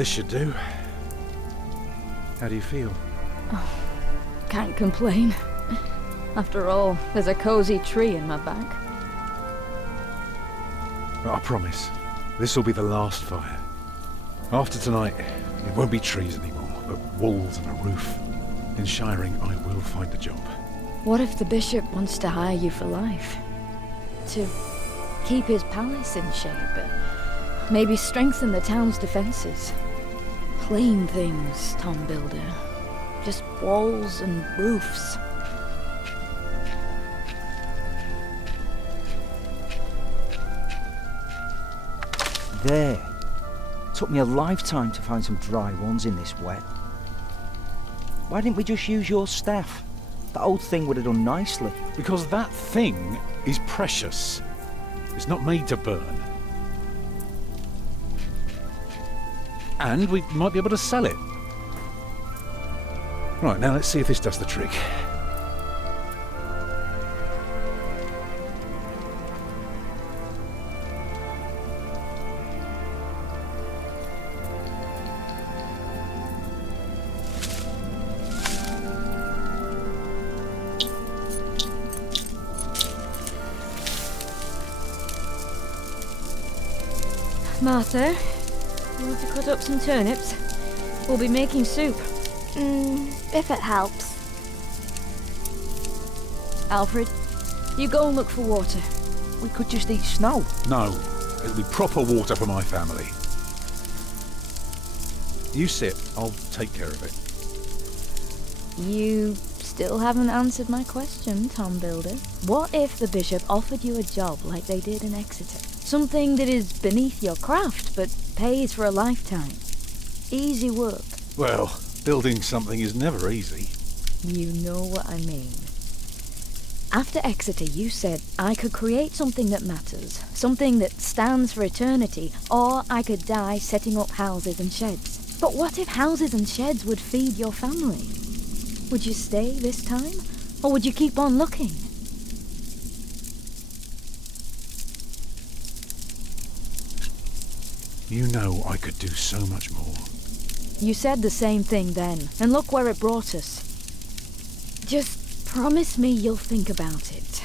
this should do. How do you feel? Can't complain. After all, there's a cozy tree in my back. But I promise, this will be the last fire. After tonight, it won't be trees anymore, but walls and a roof. In Shiring, I will find a job. What if the bishop wants to hire you for life? To keep his palace in shape, maybe strengthen the town's defenses. Plain things, Tom Builder. Just walls and roofs. There. Took me a lifetime to find some dry ones in this wet. Why didn't we just use your staff? That old thing would have done nicely. Because that thing is precious. It's not made to burn. And we might be able to sell it. Right, now let's see if this does the trick. Martha, you want to cut up some turnips? We'll be making soup. If it helps. Alfred, you go and look for water. We could just eat snow. No, it'll be proper water for my family. You sit, I'll take care of it. You still haven't answered my question, Tom Builder. What if the bishop offered you a job like they did in Exeter? Something that is beneath your craft, but pays for a lifetime. Easy work. Well, building something is never easy. You know what I mean. After Exeter, you said I could create something that matters, something that stands for eternity, or I could die setting up houses and sheds. But what if houses and sheds would feed your family? Would you stay this time, or would you keep on looking? You know I could do so much more. You said the same thing then, and look where it brought us. Just promise me you'll think about it.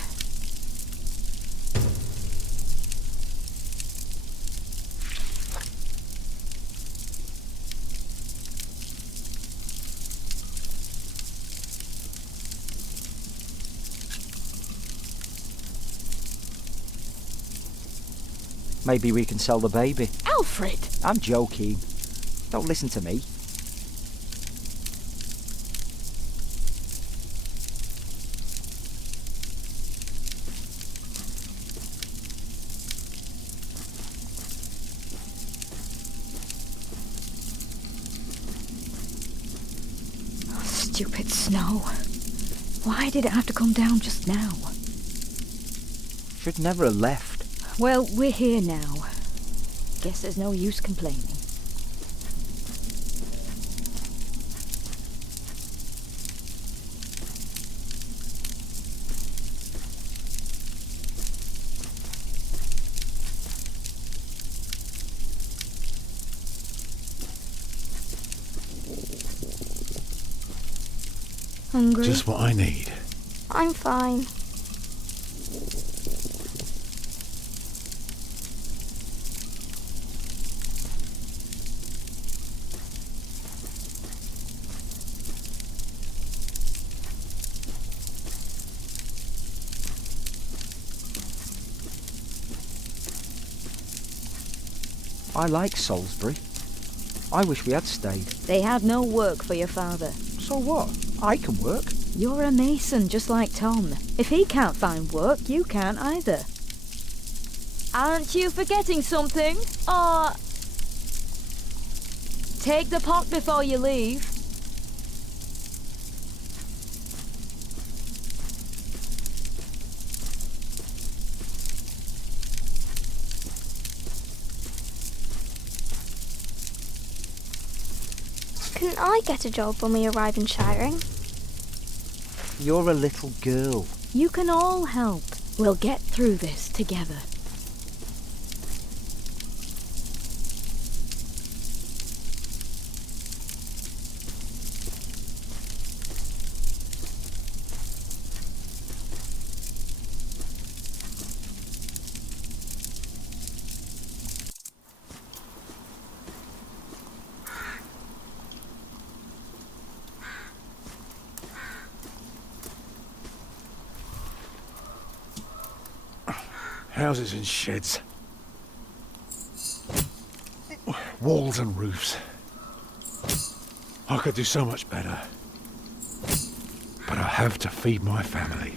Maybe we can sell the baby. Alfred! I'm joking. Don't listen to me. Oh, stupid snow. Why did it have to come down just now? Should never have left. Well, we're here now. Guess there's no use complaining. Hungry? Just what I need. I'm fine. I like Salisbury. I wish we had stayed. They had no work for your father. So what? I can work. You're a mason just like Tom. If he can't find work, you can't either. Aren't you forgetting something? Or... take the pot before you leave. Can I get a job when we arrive in Shiring? You're a little girl. You can all help. We'll get through this together. Houses and sheds. Walls and roofs. I could do so much better. But I have to feed my family.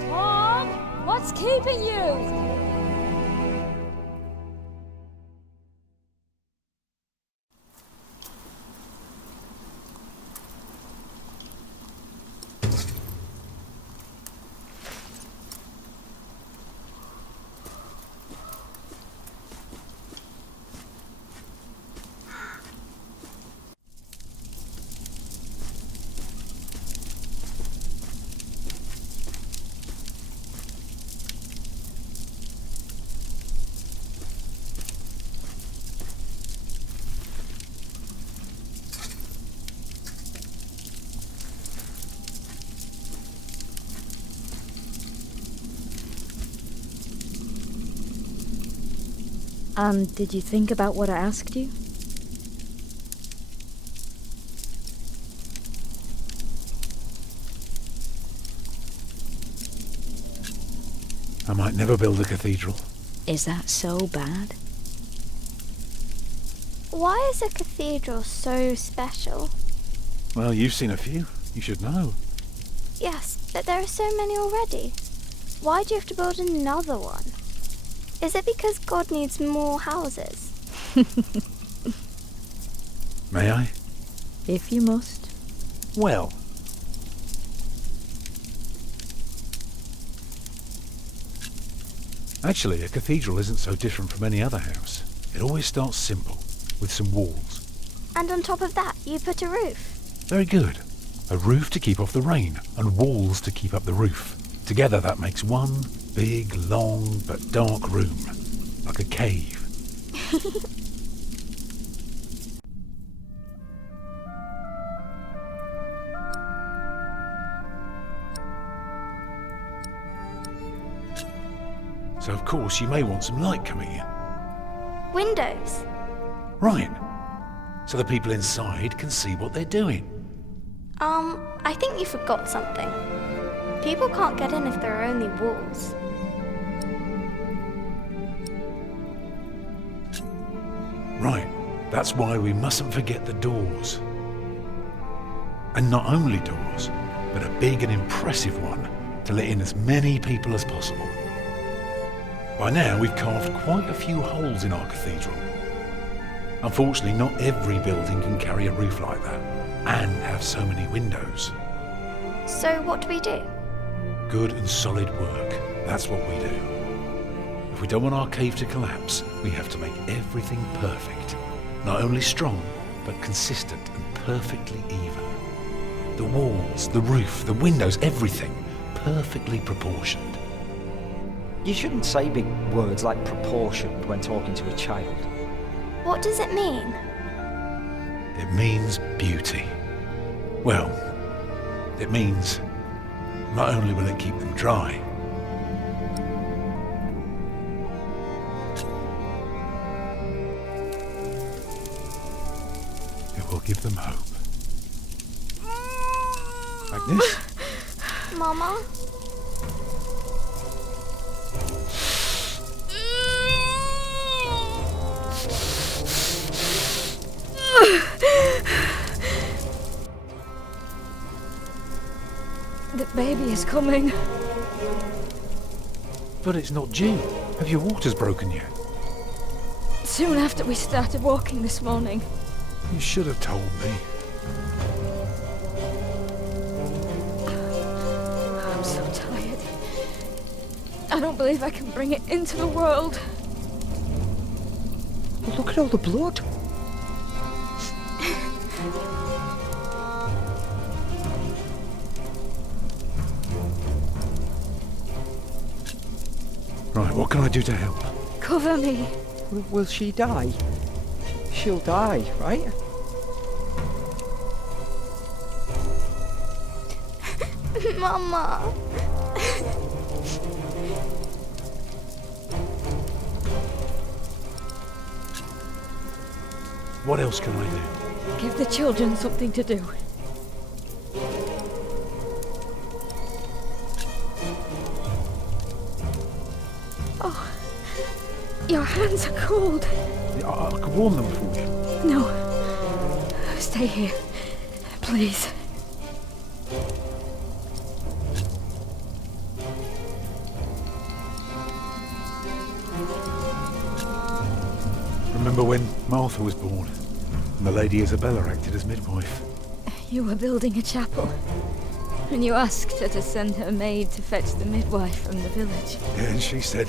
Tom, what's keeping you? And did you think about what I asked you? I might never build a cathedral. Is that so bad? Why is a cathedral so special? Well, you've seen a few. You should know. Yes, but there are so many already. Why do you have to build another one? Is it because God needs more houses? May I? If you must. Well. Actually, a cathedral isn't so different from any other house. It always starts simple, with some walls. And on top of that, you put a roof. Very good. A roof to keep off the rain, and walls to keep up the roof. Together that makes one big, long, but dark room. Like a cave. So of course you may want some light coming in. Windows. Right. So the people inside can see what they're doing. I think you forgot something. People can't get in if there are only walls. Right. That's why we mustn't forget the doors. And not only doors, but a big and impressive one to let in as many people as possible. By now we've carved quite a few holes in our cathedral. Unfortunately, not every building can carry a roof like that and have so many windows. So what do we do? Good and solid work. That's what we do. If we don't want our cave to collapse, we have to make everything perfect. Not only strong, but consistent and perfectly even. The walls, the roof, the windows, everything perfectly proportioned. You shouldn't say big words like proportioned when talking to a child. What does it mean? It means beauty. Well, it means not only will it keep them dry, it will give them hope. Like this? Mama? The baby is coming. But it's not due. Have your waters broken yet? Soon after we started walking this morning. You should have told me. I'm so tired. I don't believe I can bring it into the world. But look at all the blood. Right, what can I do to help? Cover me. Will she die? She'll die, right? Mama. What else can I do? Give the children something to do. Oh, your hands are cold. I could warm them for you. No, stay here, please. Remember when Martha was born, and the Lady Isabella acted as midwife? You were building a chapel, and you asked her to send her maid to fetch the midwife from the village. Yeah, and she said,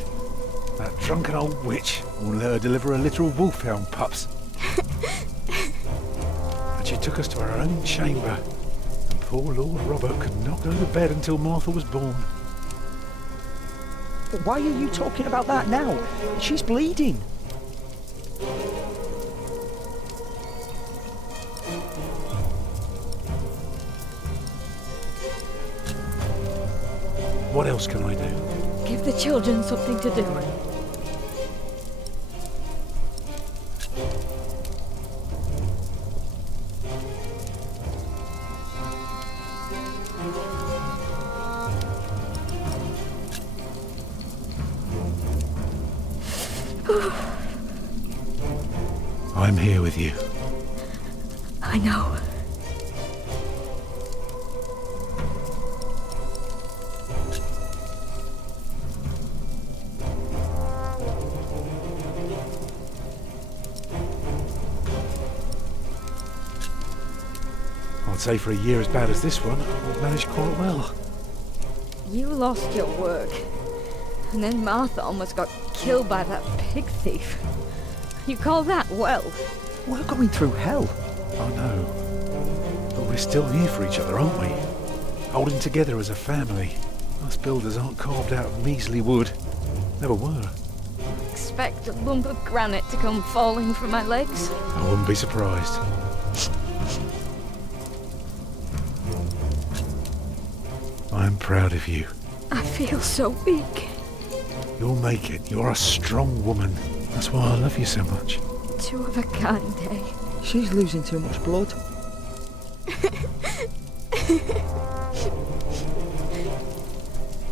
that drunken old witch will let her deliver a literal wolfhound pups. And she took us to our own chamber, and poor Lord Robert could not go to bed until Martha was born. But why are you talking about that now? She's bleeding. What else can I do? Give the children something to do. I'm here with you. I know. I'd say for a year as bad as this one, we've managed quite well. You lost your work, and then Martha almost got killed by that pig thief. You call that well? We're going through hell. I know. But we're still here for each other, aren't we? Holding together as a family. Us builders aren't carved out of measly wood. Never were. Expect a lump of granite to come falling from my legs? I wouldn't be surprised. I'm proud of you. I feel so weak. You'll make it. You're a strong woman. That's why I love you so much. Two of a kind, eh? She's losing too much blood.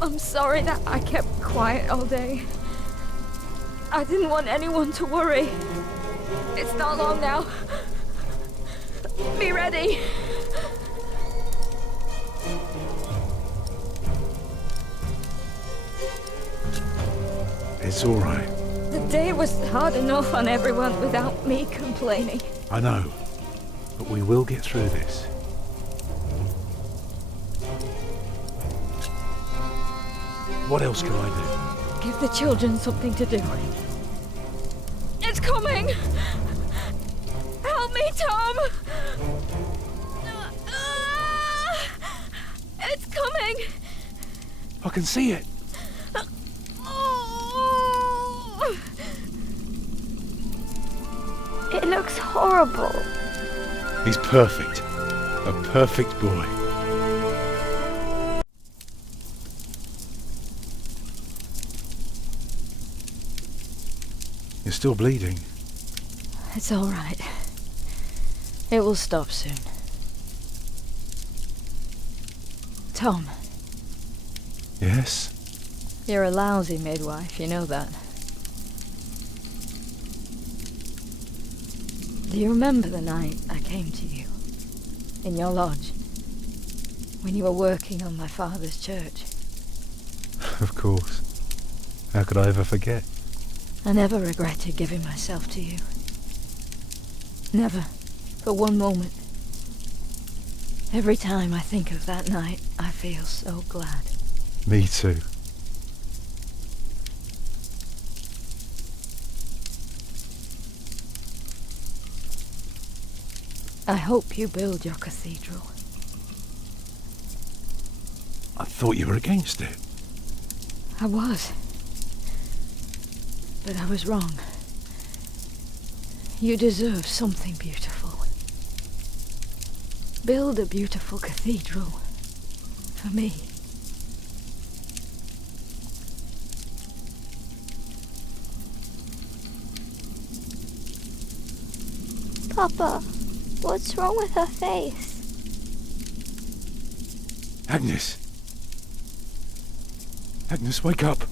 I'm sorry that I kept quiet all day. I didn't want anyone to worry. It's not long now. Be ready. It's all right. The day was hard enough on everyone without me complaining. I know. But we will get through this. What else can I do? Give the children something to do. It's coming! Help me, Tom! It's coming! I can see it. It looks horrible. He's perfect. A perfect boy. You're still bleeding. It's all right. It will stop soon. Tom, Yes? you're a lousy midwife, you know that. Do you remember the night I came to you? In your lodge? When you were working on my father's church? Of course. How could I ever forget? I never regretted giving myself to you. Never. For one moment. Every time I think of that night, I feel so glad. Me too. I hope you build your cathedral. I thought you were against it. I was. But I was wrong. You deserve something beautiful. Build a beautiful cathedral. For me. Papa, what's wrong with her face? Agnes! Agnes, wake up!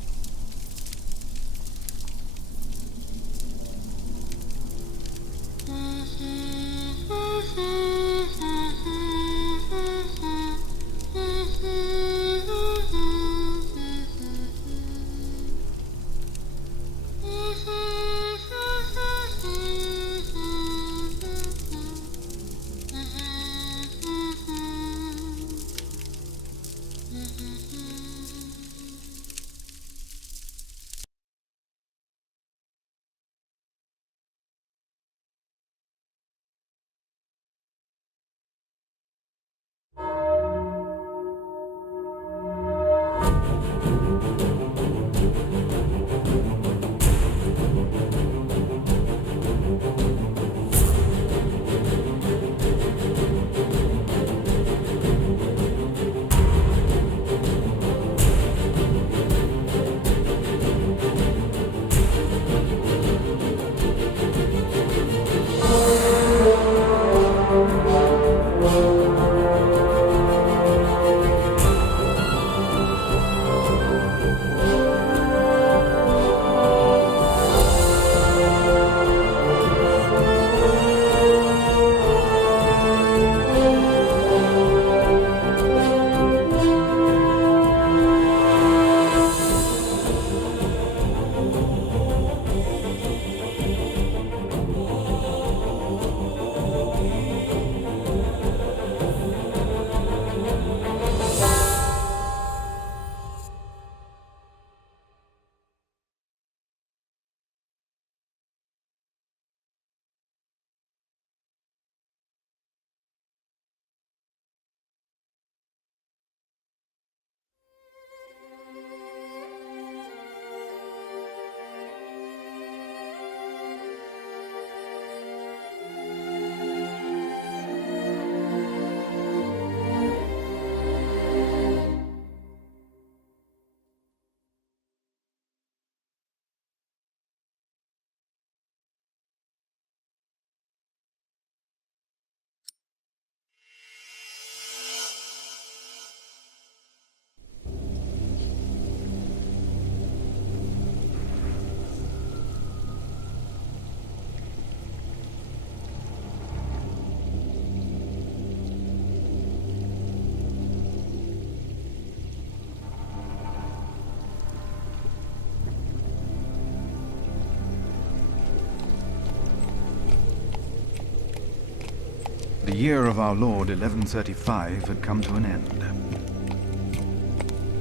The year of our Lord 1135 had come to an end.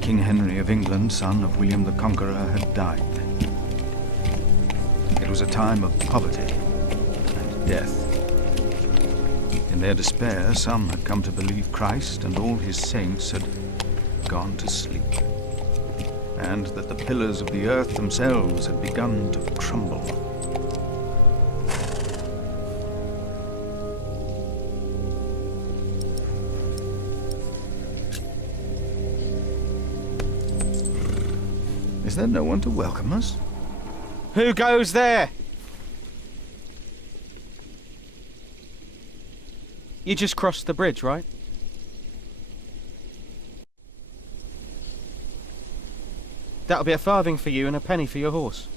King Henry of England, son of William the Conqueror, had died. It was a time of poverty and death. In their despair, some had come to believe Christ and all his saints had gone to sleep, and that the pillars of the earth themselves had begun to crumble. Is there no one to welcome us? Who goes there? You just crossed the bridge, right? That'll be a farthing for you and a penny for your horse.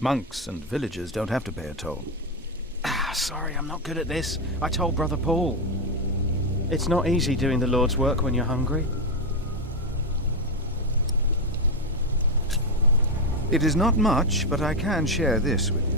Monks and villagers don't have to pay a toll. Sorry, I'm not good at this. I told Brother Paul. It's not easy doing the Lord's work when you're hungry. It is not much, but I can share this with you.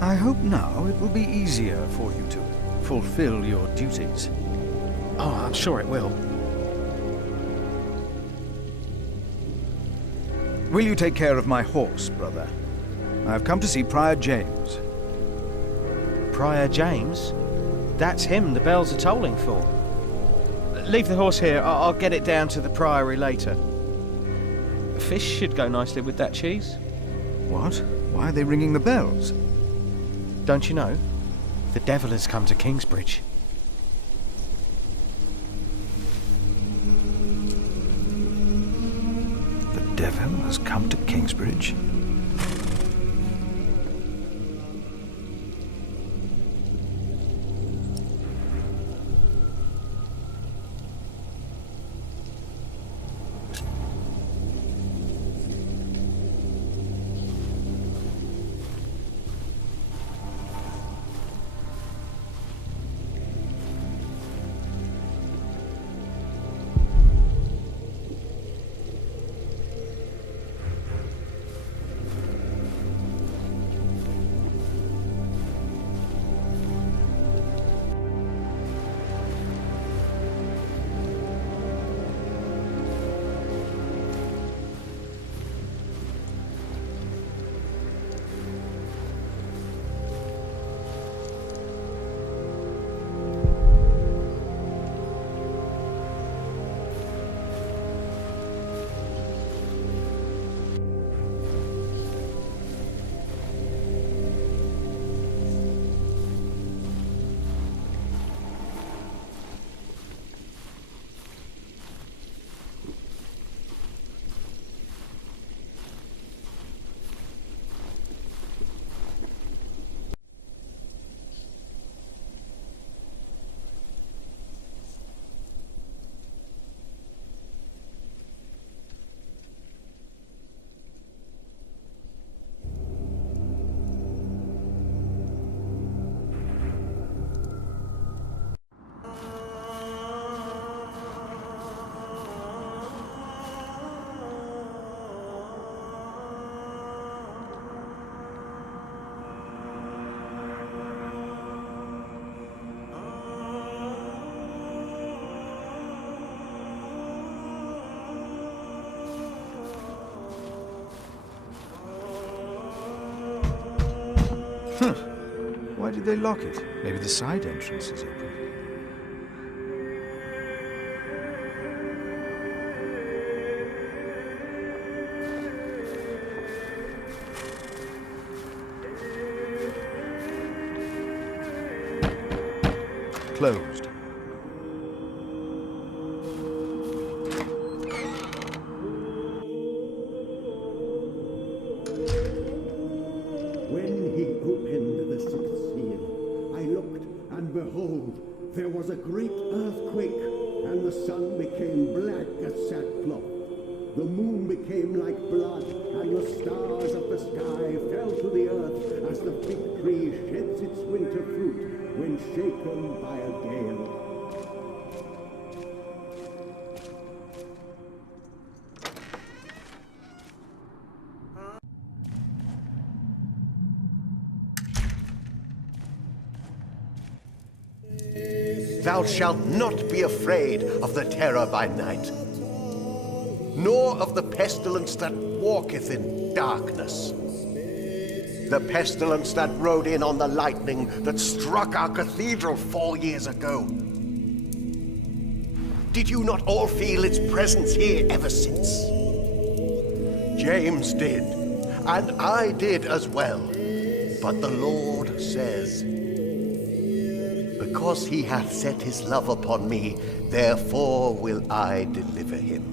I hope now it will be easier for you to fulfill your duties. Oh, I'm sure it will. Will you take care of my horse, brother? I've come to see Prior James. Prior James? That's him the bells are tolling for. Leave the horse here. I'll get it down to the priory later. Fish should go nicely with that cheese. What? Why are they ringing the bells? Don't you know? The devil has come to Kingsbridge. The devil has come to Kingsbridge? Why did they lock it? Maybe the side entrance is open. Closed. When he opened the sixth seal, I looked, and behold, there was a great earthquake, and the sun became black as sackcloth. The moon became like blood, and the stars of the sky fell to the earth as the fig tree sheds its winter fruit when shaken by a gale. Thou shalt not be afraid of the terror by night, nor of the pestilence that walketh in darkness. The pestilence that rode in on the lightning that struck our cathedral 4 years ago. Did you not all feel its presence here ever since? James did, and I did as well. But the Lord says, because he hath set his love upon me, therefore will I deliver him.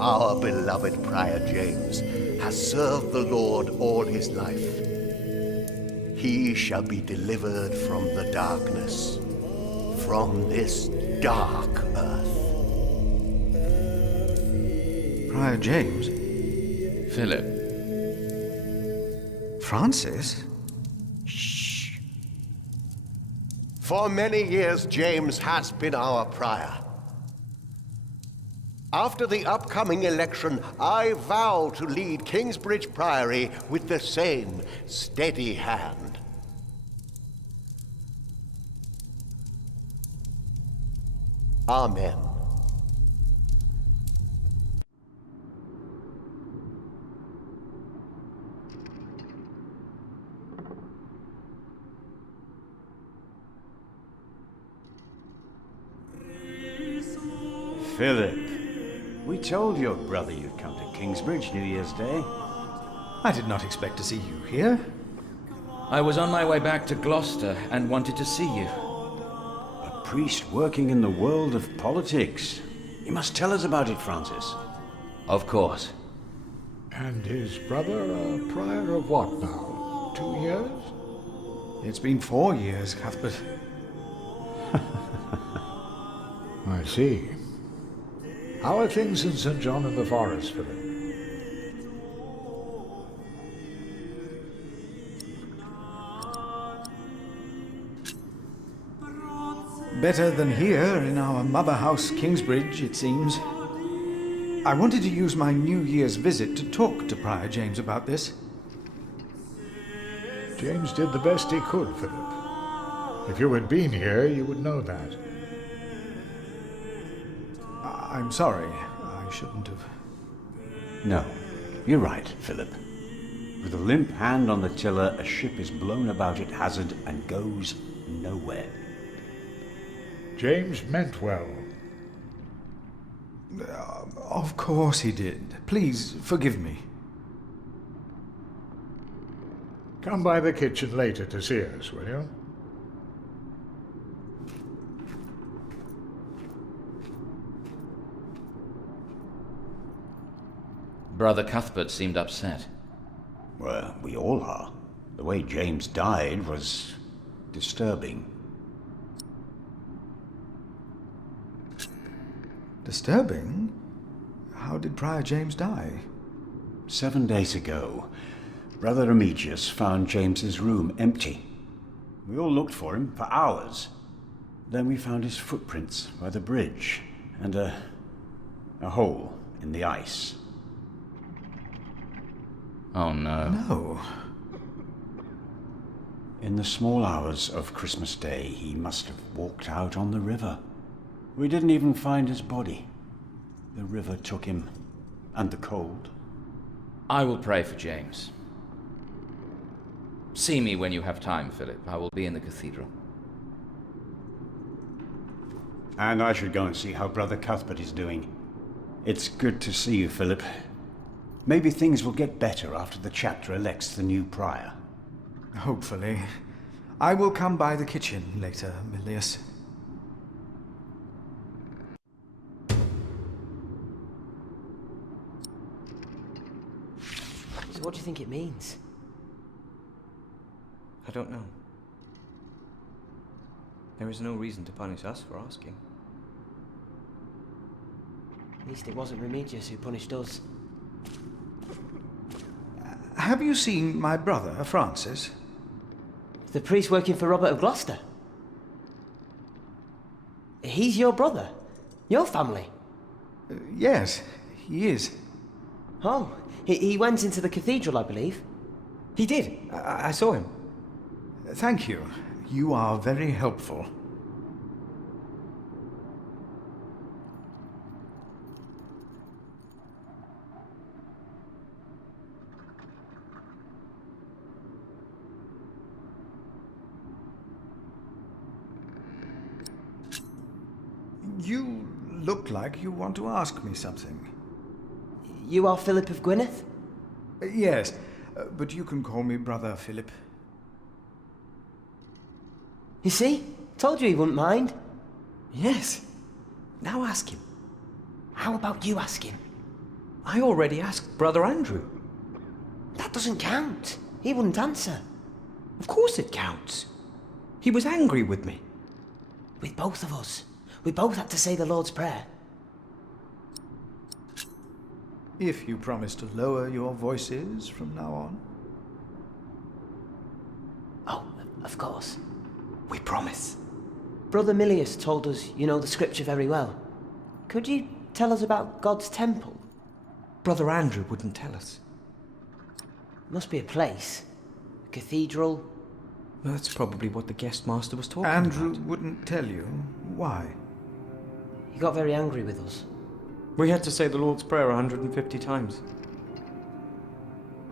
Our beloved Prior James has served the Lord all his life. He shall be delivered from the darkness, from this dark earth. Prior James? Philip. Francis? Shh. For many years, James has been our prior. After the upcoming election, I vow to lead Kingsbridge Priory with the same steady hand. Amen. Philip, we told your brother you'd come to Kingsbridge New Year's Day. I did not expect to see you here. I was on my way back to Gloucester and wanted to see you. A priest working in the world of politics. You must tell us about it, Francis. Of course. And his brother a prior of what now? 2 years? It's been 4 years, Cuthbert. I see. How are things in St. John in the Forest, Philip? Better than here in our mother house, Kingsbridge, it seems. I wanted to use my New Year's visit to talk to Prior James about this. James did the best he could, Philip. If you had been here, you would know that. I'm sorry. I shouldn't have. No, you're right, Philip. With a limp hand on the tiller, a ship is blown about at hazard and goes nowhere. James meant well. Of course he did. Please, forgive me. Come by the kitchen later to see us, will you? Brother Cuthbert seemed upset. Well, we all are. The way James died was disturbing. Disturbing? How did Prior James die? 7 days ago, Brother Remigius found James's room empty. We all looked for him for hours. Then we found his footprints by the bridge and a hole in the ice. Oh no. No. In the small hours of Christmas Day, he must have walked out on the river. We didn't even find his body. The river took him, and the cold. I will pray for James. See me when you have time, Philip. I will be in the cathedral. And I should go and see how Brother Cuthbert is doing. It's good to see you, Philip. Maybe things will get better after the chapter elects the new prior. Hopefully. I will come by the kitchen later, Milius. So what do you think it means? I don't know. There is no reason to punish us for asking. At least it wasn't Remigius who punished us. Have you seen my brother, Francis? The priest working for Robert of Gloucester? He's your brother? Your family? Yes, he is. Oh, he went into the cathedral, I believe. He did. I saw him. Thank you. You are very helpful. You look like you want to ask me something. You are Philip of Gwynedd? Yes, but you can call me Brother Philip. You see? Told you he wouldn't mind. Yes. Now ask him. How about you ask him? I already asked Brother Andrew. That doesn't count. He wouldn't answer. Of course it counts. He was angry with me. With both of us. We both had to say the Lord's Prayer. If you promise to lower your voices from now on. Oh, of course. We promise. Brother Milius told us you know the scripture very well. Could you tell us about God's temple? Brother Andrew wouldn't tell us. Must be a place. A cathedral. That's probably what the guest master was talking Andrew about. wouldn't tell you. Why? He got very angry with us. We had to say the Lord's Prayer 150 times.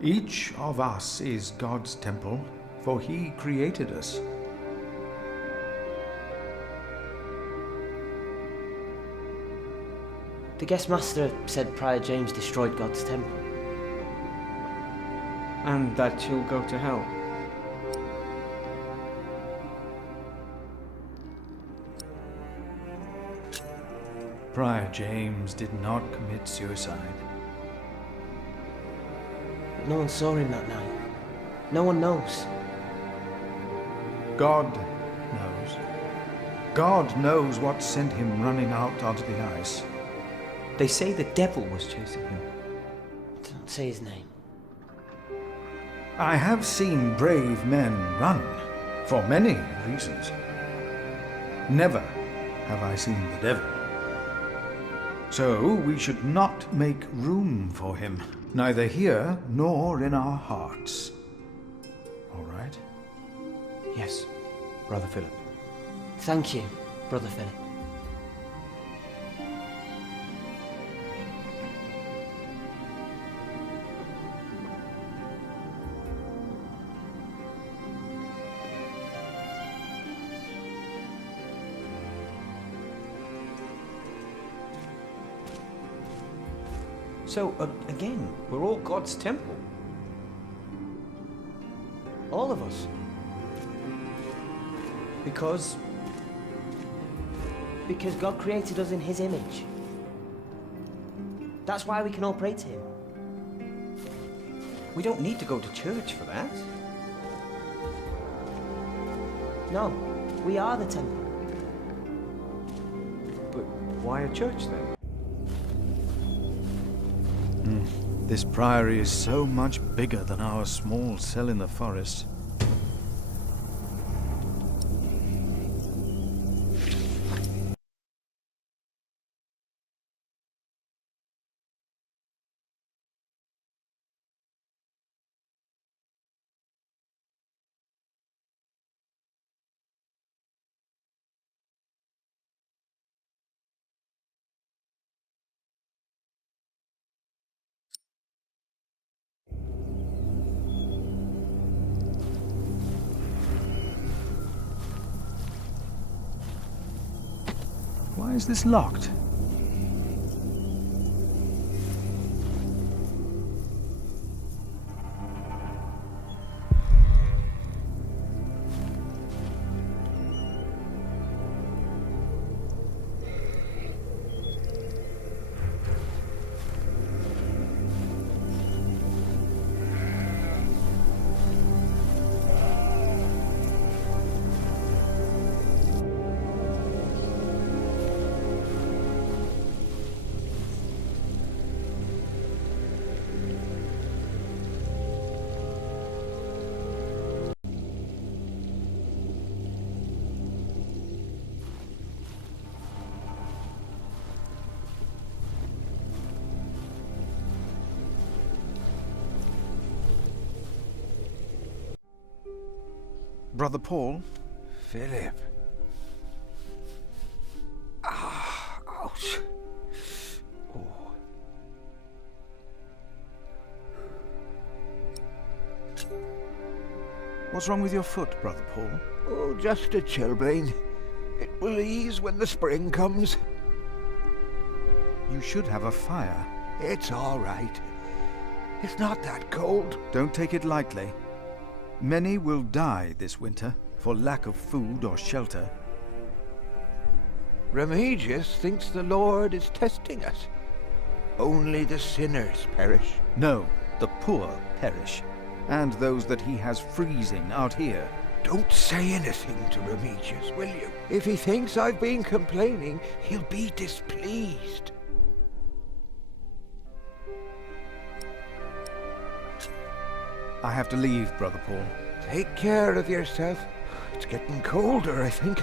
Each of us is God's temple, for he created us. The guest master said Prior James destroyed God's temple. And that you'll go to hell. Prior James did not commit suicide. But no one saw him that night. No one knows. God knows. God knows what sent him running out onto the ice. They say the devil was chasing him. Don't say his name. I have seen brave men run, for many reasons. Never have I seen the devil. So we should not make room for him, neither here nor in our hearts. All right? Yes, Brother Philip. Thank you, Brother Philip. So, again, we're all God's temple. All of us. Because God created us in his image. That's why we can all pray to him. we don't need to go to church for that. No, we are the temple. But why a church then? This priory is so much bigger than our small cell in the forest. Why is this locked? Brother Paul? Philip. Ah, ouch. Oh. What's wrong with your foot, Brother Paul? Oh, just a chilblain. It will ease when the spring comes. You should have a fire. It's all right. It's not that cold. Don't take it lightly. Many will die this winter for lack of food or shelter. Remigius thinks the Lord is testing us. Only the sinners perish. No, the poor perish, and those that he has freezing out here. Don't say anything to Remigius, will you? If he thinks I've been complaining, he'll be displeased. I have to leave, Brother Paul. Take care of yourself. It's getting colder, I think.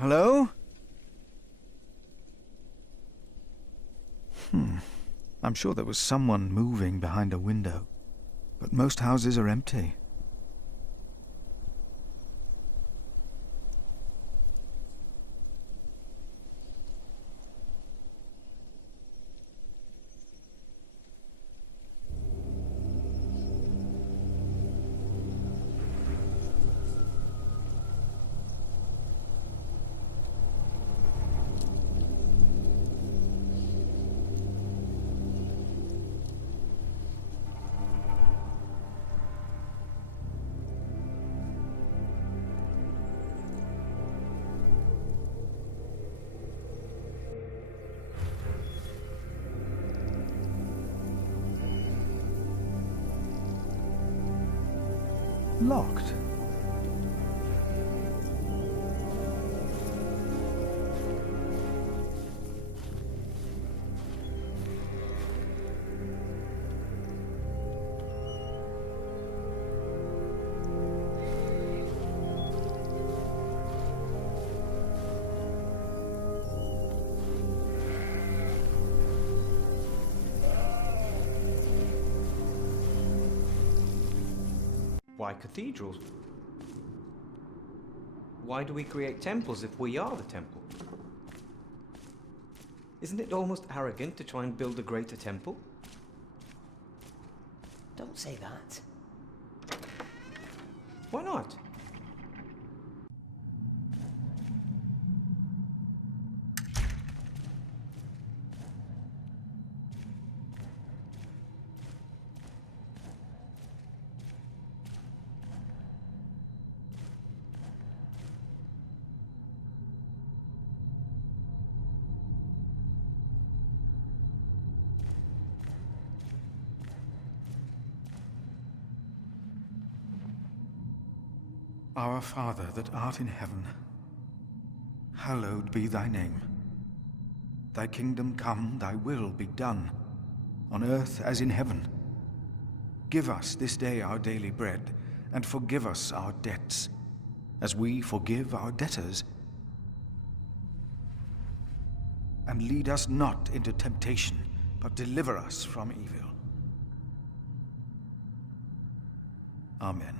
Hello? I'm sure there was someone moving behind a window, but most houses are empty. Locked. Why cathedrals? Why do we create temples if we are the temple? Isn't it almost arrogant to try and build a greater temple? Don't say that. Why not? Our Father that art in heaven, hallowed be thy name. Thy kingdom come, thy will be done, on earth as in heaven. Give us this day our daily bread, and forgive us our debts, as we forgive our debtors. And lead us not into temptation, but deliver us from evil. Amen.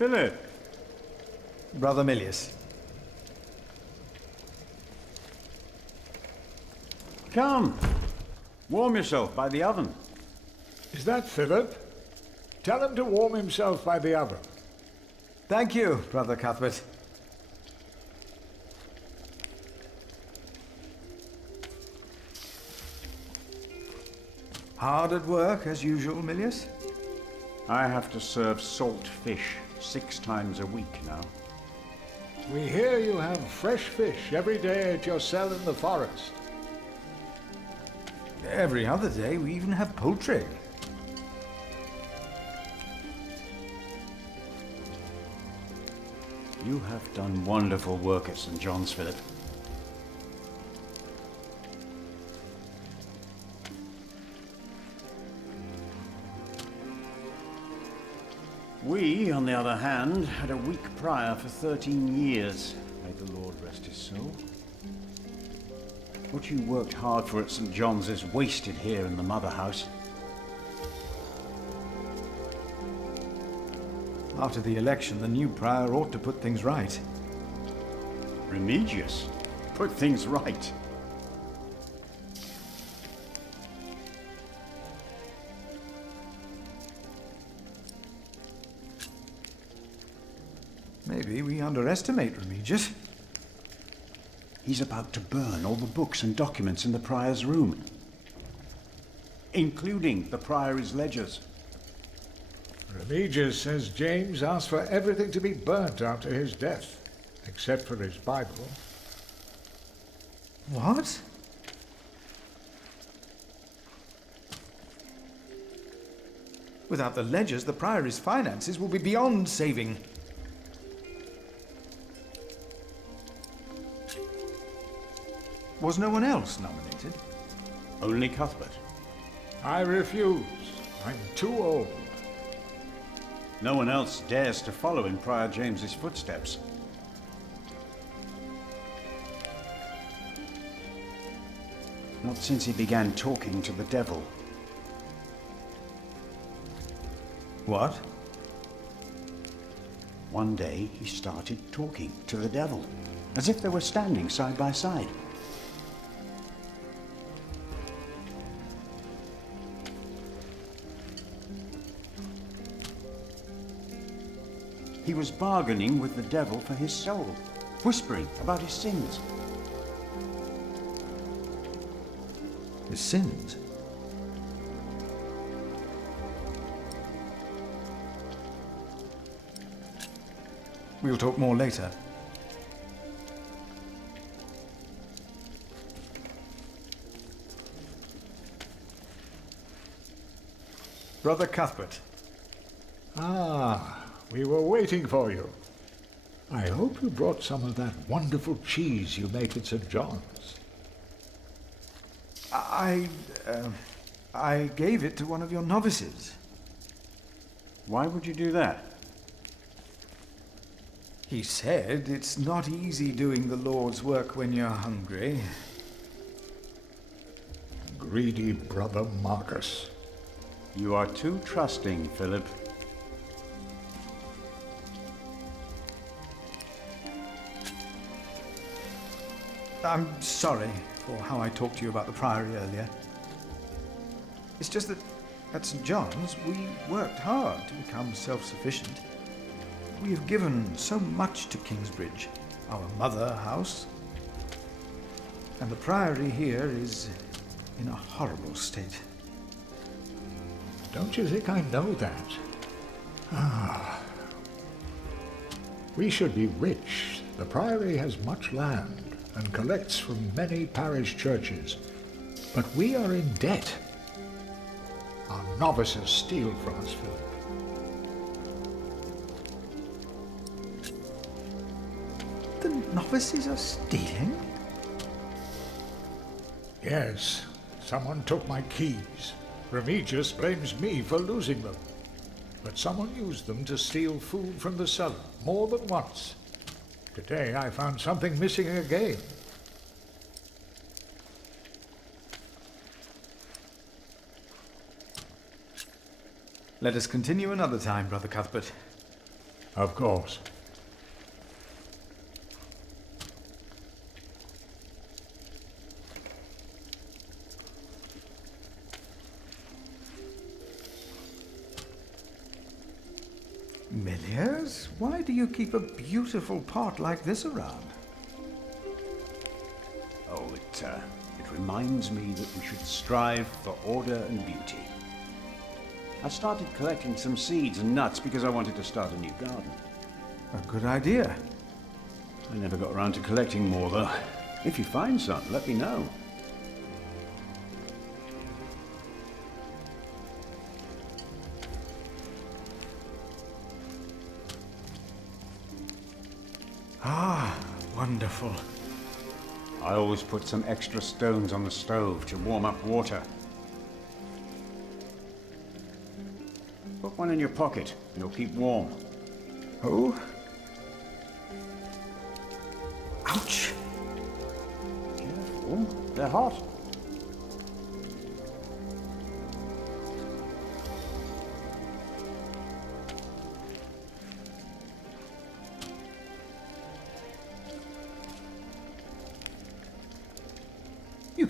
Philip! Brother Milius. Come! Warm yourself by the oven. Is that Philip? Tell him to warm himself by the oven. Thank you, Brother Cuthbert. Hard at work, as usual, Milius? I have to serve salt fish 6 times a week now. We hear you have fresh fish every day at your cell in the forest. Every other day, we even have poultry. You have done wonderful work at St. John's, Philip. We, on the other hand, had a weak prior for 13 years. May the Lord rest his soul. What you worked hard for at St. John's is wasted here in the mother house. After the election, the new prior ought to put things right. Remigius? Put things right? Maybe we underestimate Remigius. He's about to burn all the books and documents in the prior's room, including the priory's ledgers. Remigius says James asked for everything to be burnt after his death, except for his Bible. What? Without the ledgers, the priory's finances will be beyond saving. Was no one else nominated? Only Cuthbert. I refuse. I'm too old. No one else dares to follow in Prior James's footsteps. Not since he began talking to the devil. What? One day he started talking to the devil, as if they were standing side by side. He was bargaining with the devil for his soul, whispering about his sins. His sins? We'll talk more later. Brother Cuthbert. Ah, we were waiting for you. I hope you brought some of that wonderful cheese you make at St. John's. I gave it to one of your novices. Why would you do that? He said it's not easy doing the Lord's work when you're hungry. Greedy brother Marcus. You are too trusting, Philip. I'm sorry for how I talked to you about the Priory earlier. It's just that at St. John's, we worked hard to become self-sufficient. We have given so much to Kingsbridge, our mother house. And the Priory here is in a horrible state. Don't you think I know that? Ah. We should be rich. The Priory has much land and collects from many parish churches. But we are in debt. Our novices steal from us, Philip. The novices are stealing? Yes, someone took my keys. Remigius blames me for losing them. But someone used them to steal food from the cellar, more than once. Today I found something missing again. Let us continue another time, Brother Cuthbert. Of course. Milliers, why do you keep a beautiful pot like this around? Oh, it reminds me that we should strive for order and beauty. I started collecting some seeds and nuts because I wanted to start a new garden. A good idea. I never got around to collecting more, though. If you find some, let me know. Ah, wonderful. I always put some extra stones on the stove to warm up water. Put one in your pocket, and you'll keep warm. Oh? Ouch! Careful, they're hot.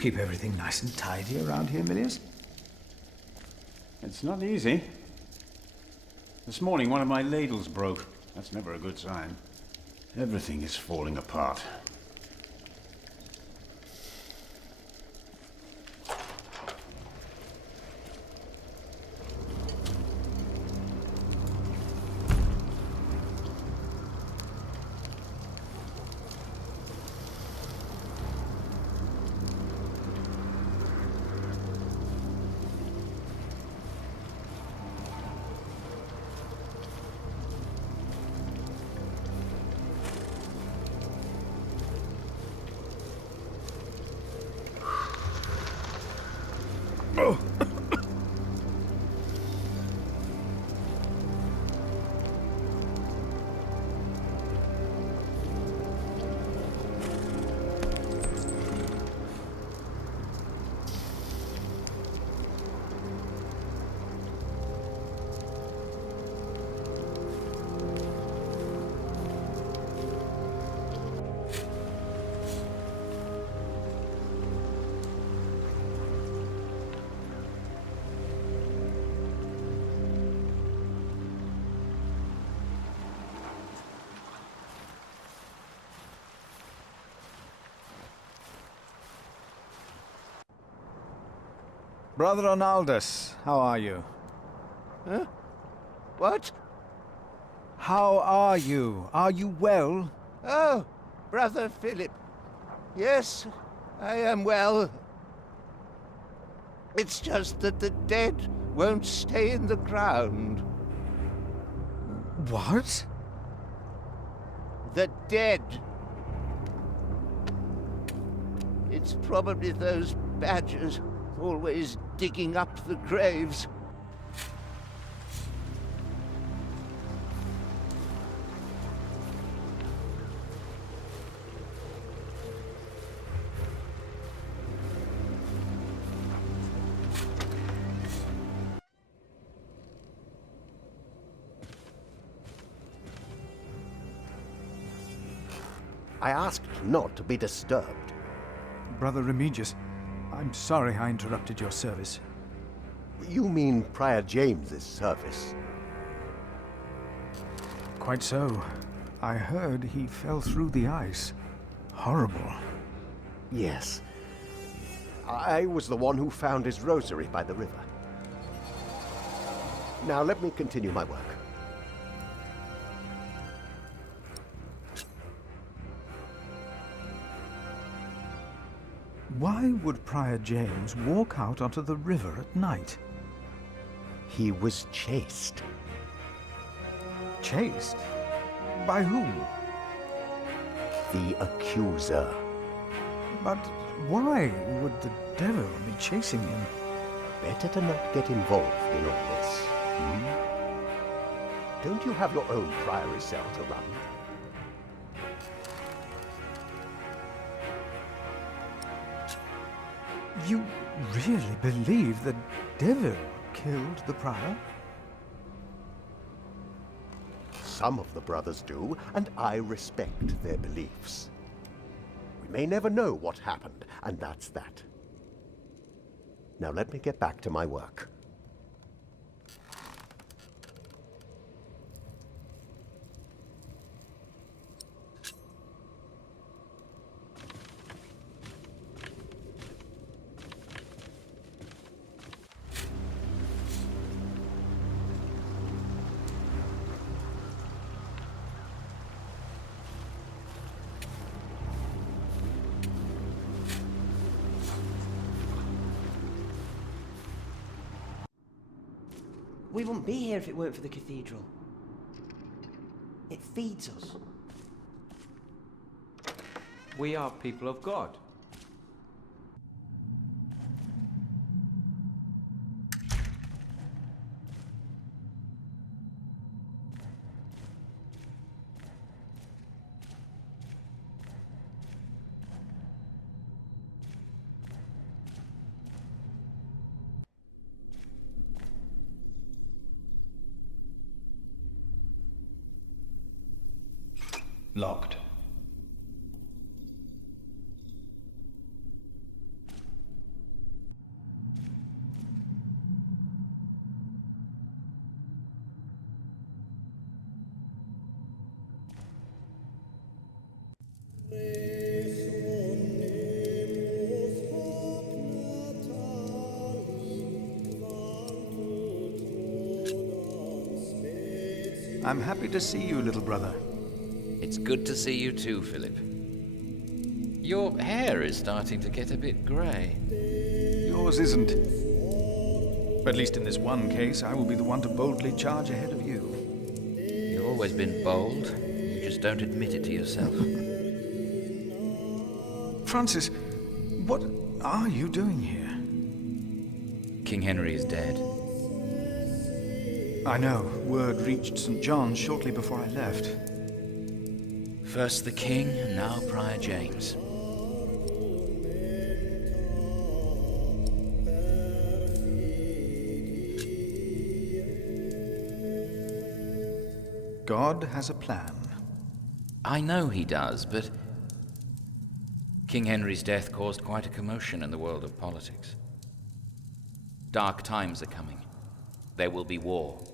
keep everything nice and tidy around here, Milius? It's not easy. This morning one of my ladles broke. That's never a good sign. Everything is falling apart. Brother Arnaldus, how are you? Huh? What? How are you? Are you well? Oh, Brother Philip. Yes, I am well. It's just that the dead won't stay in the ground. What? The dead. It's probably those badgers always digging up the graves. I asked not to be disturbed. Brother Remigius, I'm sorry I interrupted your service. You mean Prior James's service? Quite so. I heard he fell through the ice. Horrible. Yes. I was the one who found his rosary by the river. Now let me continue my work. Why would Prior James walk out onto the river at night? He was chased. Chased? By whom? The accuser. But why would the devil be chasing him? Better to not get involved in all this. Hmm? Don't you have your own priory cell to run? You really believe the devil killed the prior? Some of the brothers do, and I respect their beliefs. We may never know what happened, and that's that. Now let me get back to my work. We wouldn't be here if it weren't for the cathedral. It feeds us. We are people of God. Locked. I'm happy to see you, little brother. It's good to see you too, Philip. Your hair is starting to get a bit grey. Yours isn't. At least in this one case, I will be the one to boldly charge ahead of you. You've always been bold. You just don't admit it to yourself. Francis, what are you doing here? King Henry is dead. I know. Word reached St. John's shortly before I left. First the king, and now Prior James. God has a plan. I know he does, but King Henry's death caused quite a commotion in the world of politics. Dark times are coming. There will be war.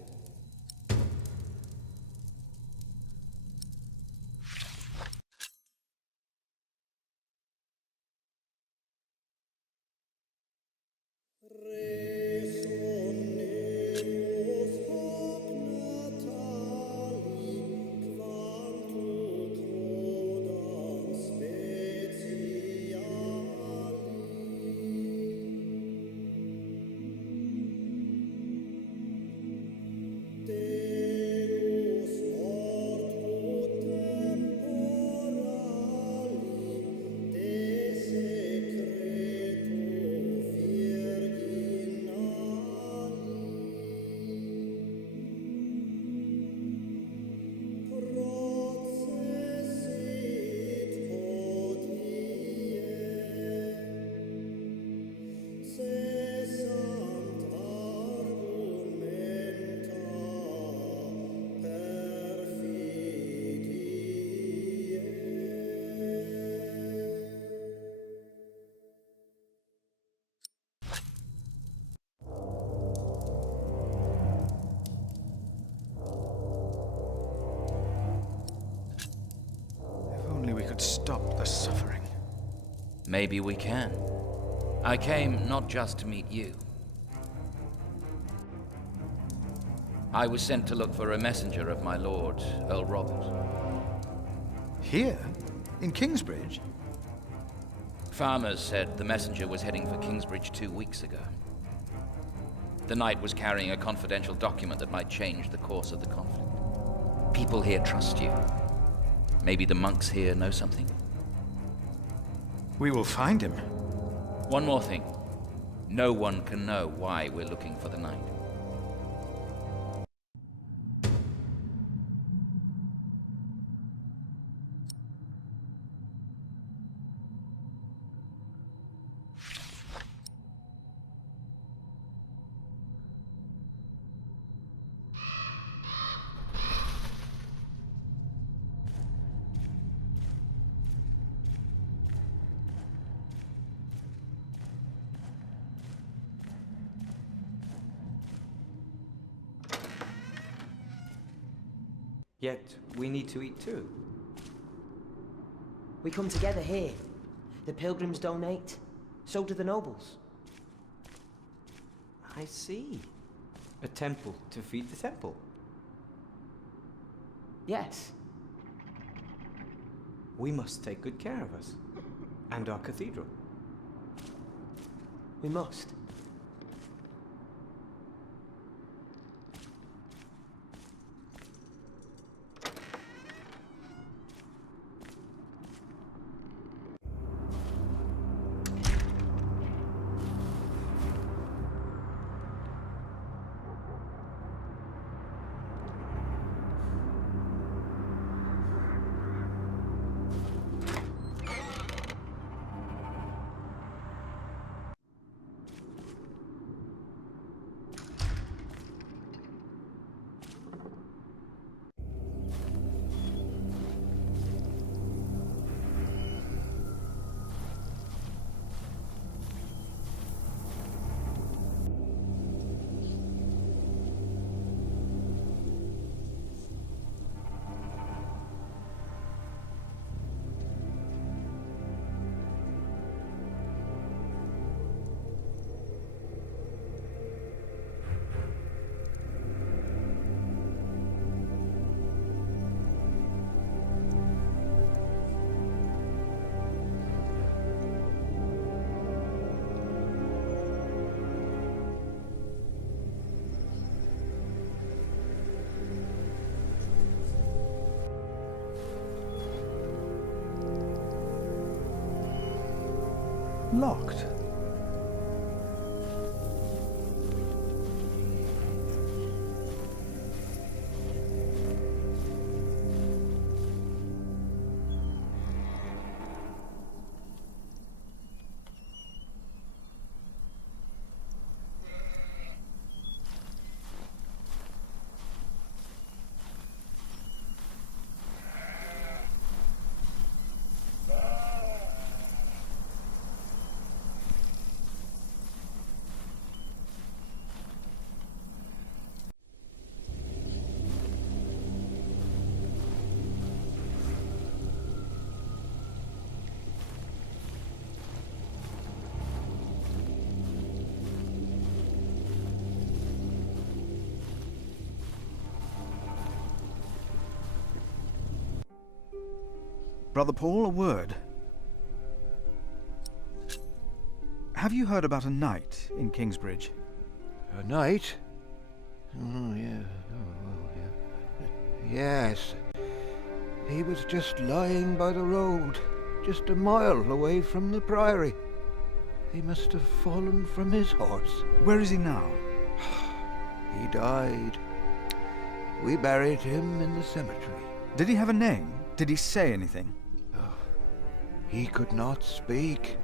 Stop the suffering. Maybe we can. I came not just to meet you. I was sent to look for a messenger of my lord, Earl Robert. Here? In Kingsbridge? Farmers said the messenger was heading for Kingsbridge 2 weeks ago. The knight was carrying a confidential document that might change the course of the conflict. People here trust you. Maybe the monks here know something? We will find him. One more thing. No one can know why we're looking for the knight. Yet we need to eat too. We come together here. The pilgrims donate. So do the nobles. I see. A temple to feed the temple. Yes. We must take good care of us. And our cathedral. We must. locked. Brother Paul, a word. Have you heard about a knight in Kingsbridge? A knight? Oh, yeah. Oh, yeah. Yes. He was just lying by the road, just a mile away from the priory. He must have fallen from his horse. Where is he now? He died. We buried him in the cemetery. Did he have a name? Did he say anything? He could not speak.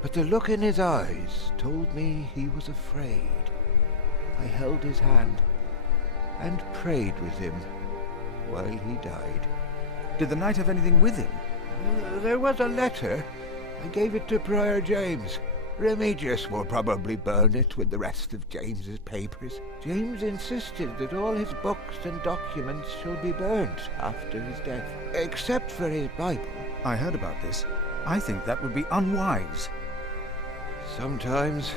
But the look in his eyes told me he was afraid. I held his hand and prayed with him while he died. Did the knight have anything with him? There was a letter. I gave it to Prior James. Remigius will probably burn it with the rest of James's papers. James insisted that all his books and documents shall be burnt after his death, except for his Bible. I heard about this. I think that would be unwise. Sometimes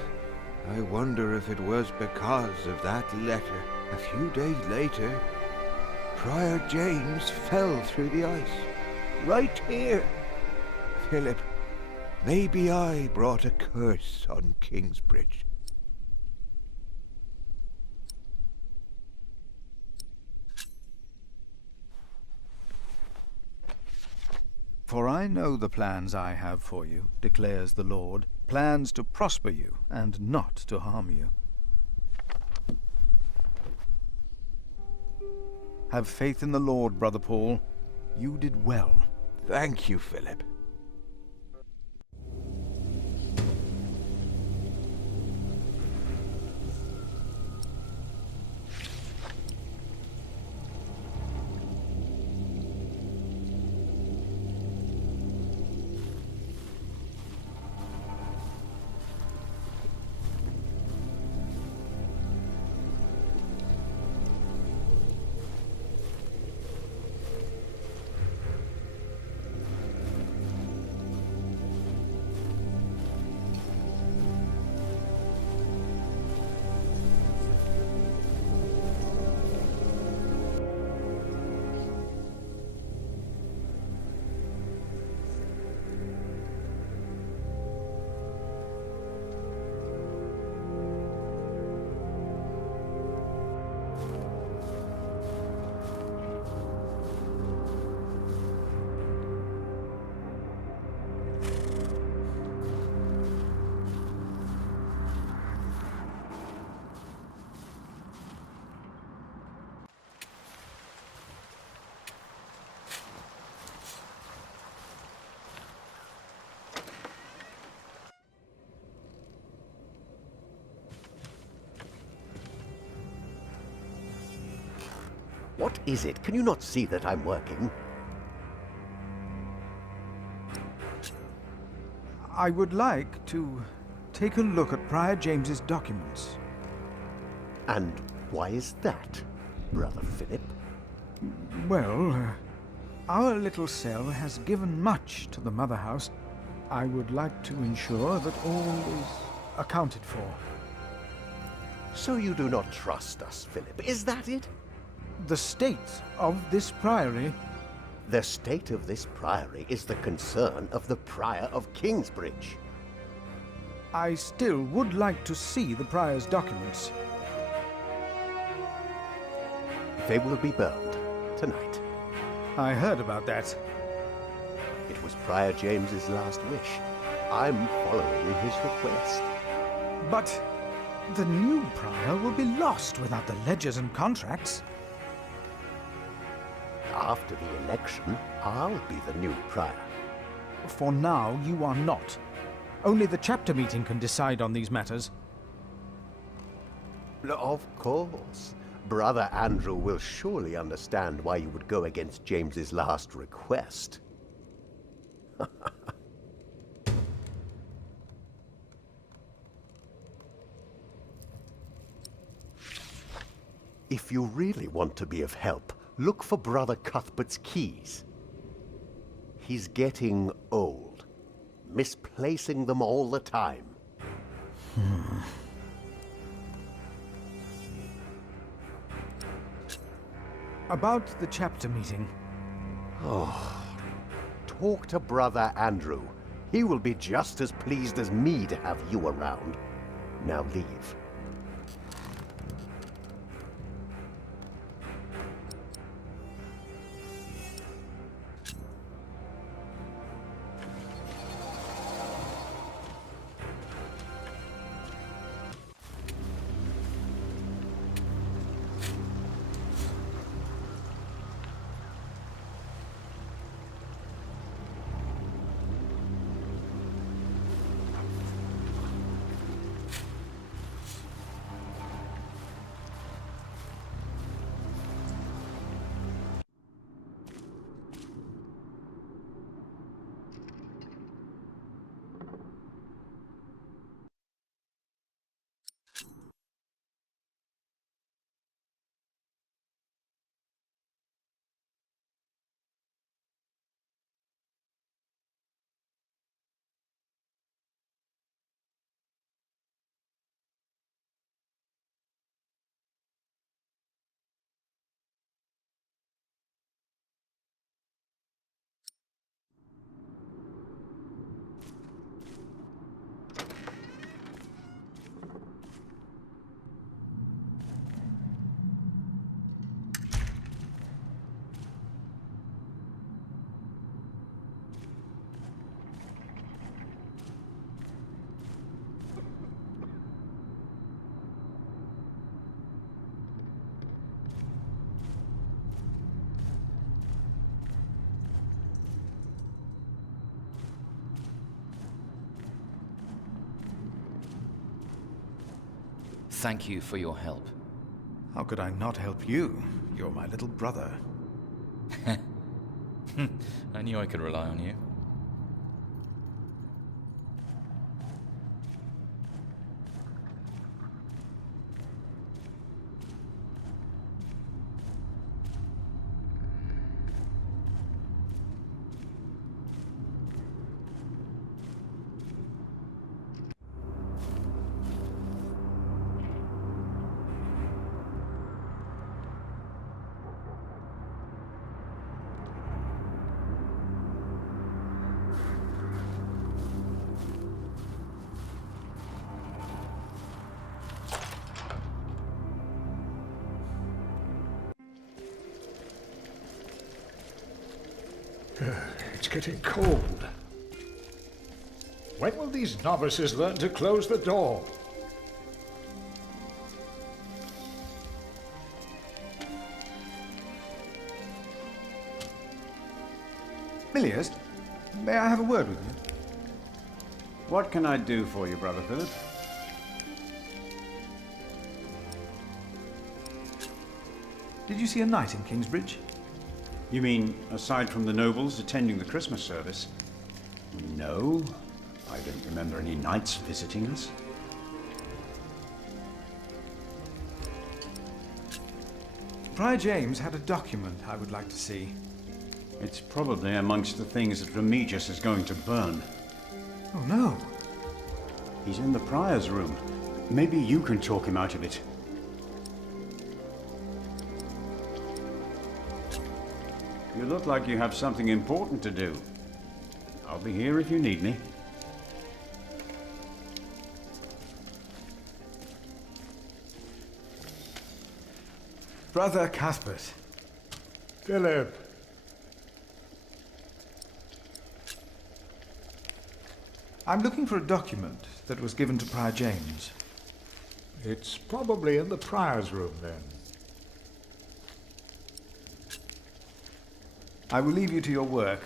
I wonder if it was because of that letter. A few days later, Prior James fell through the ice. Right here. Philip, maybe I brought a curse on Kingsbridge. For I know the plans I have for you, declares the Lord, plans to prosper you and not to harm you. Have faith in the Lord, Brother Paul. You did well. Thank you, Philip. What is it? Can you not see that I'm working? I would like to take a look at Prior James's documents. And why is that, Brother Philip? Well, our little cell has given much to the Mother House. I would like to ensure that all is accounted for. So you do not trust us, Philip, is that it? The state of this priory... The state of this priory is the concern of the Prior of Kingsbridge. I still would like to see the prior's documents. They will be burned tonight. I heard about that. It was Prior James's last wish. I'm following his request. But the new prior will be lost without the ledgers and contracts. After the election, I'll be the new prior. For now, you are not. Only the chapter meeting can decide on these matters. Of course. Brother Andrew will surely understand why you would go against James's last request. If you really want to be of help, look for Brother Cuthbert's keys. He's getting old, misplacing them all the time. About the chapter meeting. Oh, talk to Brother Andrew. He will be just as pleased as me to have you around. Now leave. Thank you for your help. How could I not help you? You're my little brother. I knew I could rely on you. It's getting cold. When will these novices learn to close the door? Milius, may I have a word with you? What can I do for you, Brother Philip? Did you see a knight in Kingsbridge? You mean, aside from the nobles attending the Christmas service? No, I don't remember any knights visiting us. Prior James had a document I would like to see. It's probably amongst the things that Remigius is going to burn. Oh no! He's in the prior's room. Maybe you can talk him out of it. You look like you have something important to do. I'll be here if you need me. Brother Cuthbert. Philip. I'm looking for a document that was given to Prior James. It's probably in the prior's room, then. I will leave you to your work.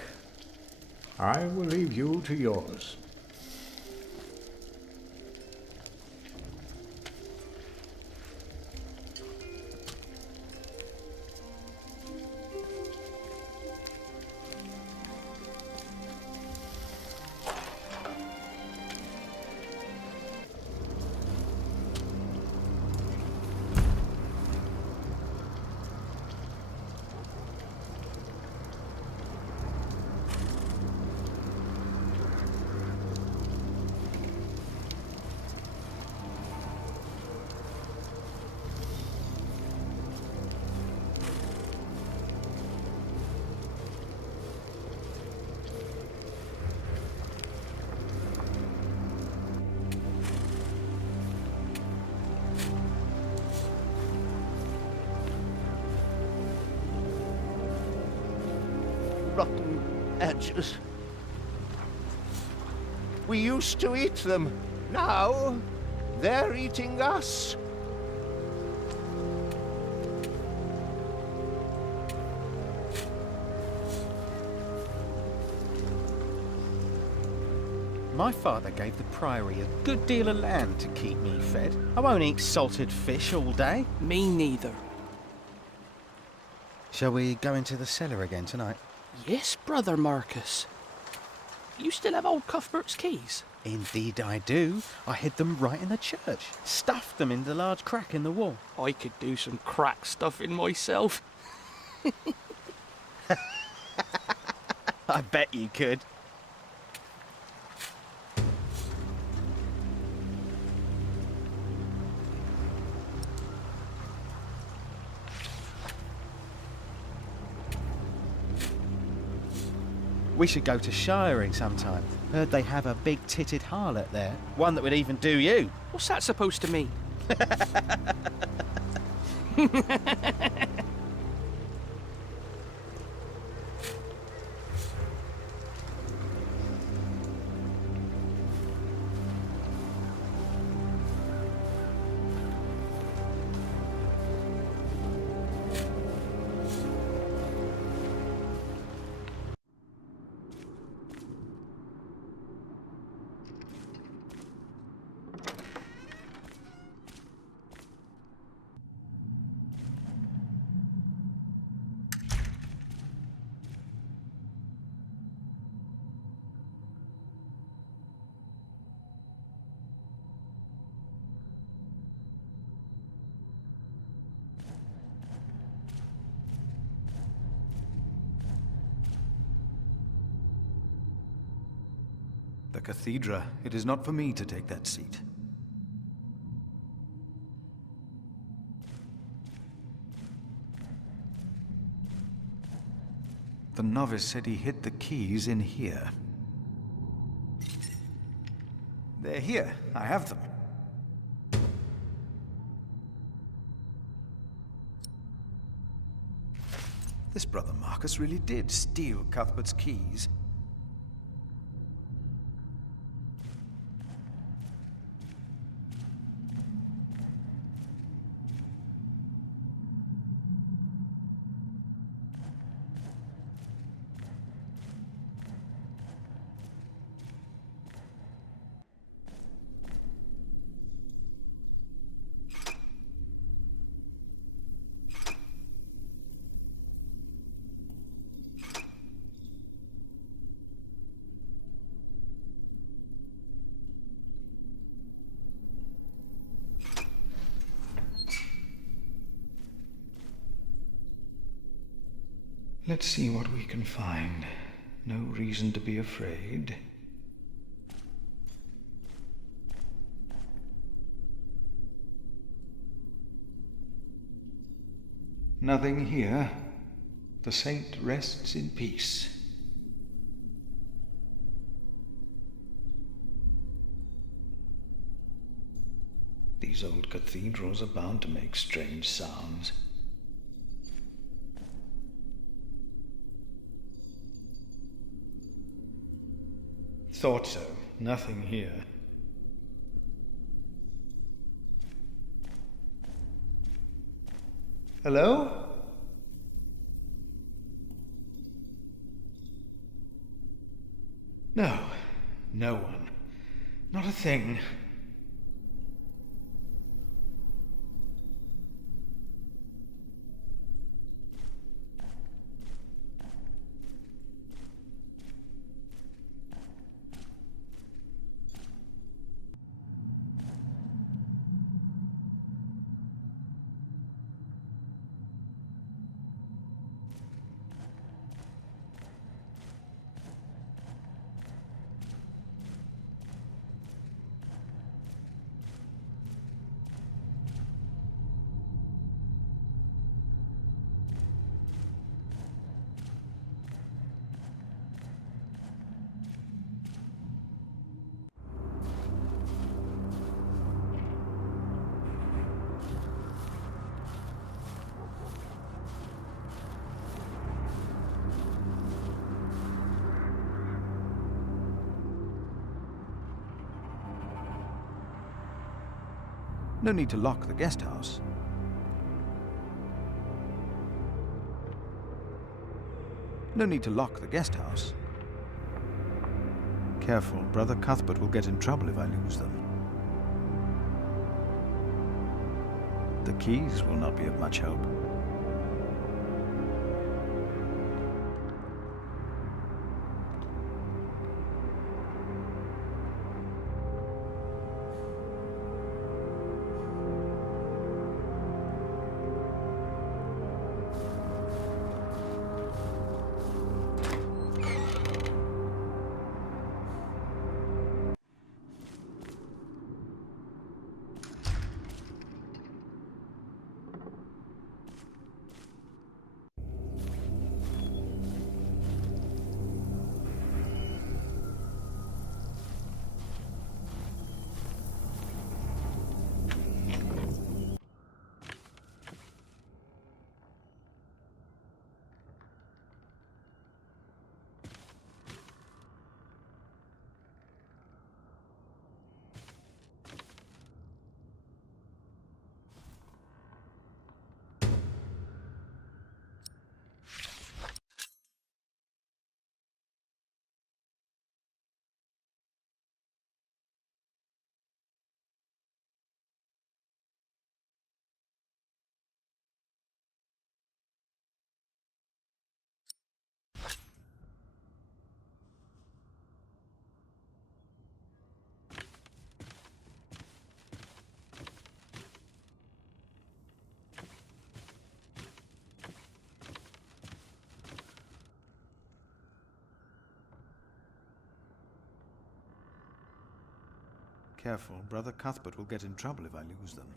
I will leave you to yours. Rotten edges. We used to eat them. Now, they're eating us. My father gave the priory a good deal of land to keep me fed. I won't eat salted fish all day. Me neither. Shall we go into the cellar again tonight? Yes, Brother Marcus. You still have old Cuthbert's keys? Indeed I do. I hid them right in the church. Stuffed them in the large crack in the wall. I could do some crack stuffing myself. I bet you could. We should go to shiring sometime. Heard they have a big-titted harlot there. One that would even do you. What's that supposed to mean? The cathedra. It is not for me to take that seat. The novice said he hid the keys in here. They're here. I have them. This brother Marcus really did steal Cuthbert's keys. Let's see what we can find. No reason to be afraid. Nothing here. The saint rests in peace. These old cathedrals are bound to make strange sounds. Thought so. Nothing here. Hello? No. No one. Not a thing. No need to lock the guest house. No need to lock the guest house. Careful, Brother Cuthbert will get in trouble if I lose them. The keys will not be of much help. Careful, Brother Cuthbert will get in trouble if I lose them.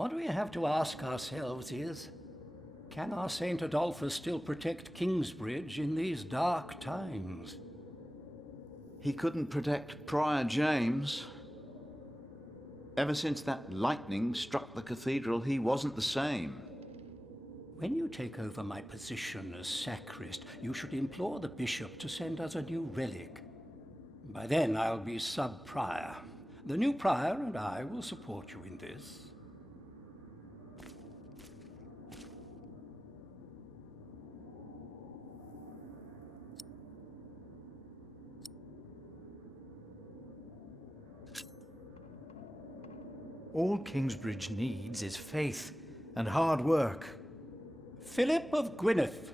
What we have to ask ourselves is, can our Saint Adolphus still protect Kingsbridge in these dark times? He couldn't protect Prior James. Ever since that lightning struck the cathedral, he wasn't the same. When you take over my position as sacrist, you should implore the bishop to send us a new relic. By then I'll be sub-prior. The new prior and I will support you in this. All Kingsbridge needs is faith and hard work. Philip of Gwynedd.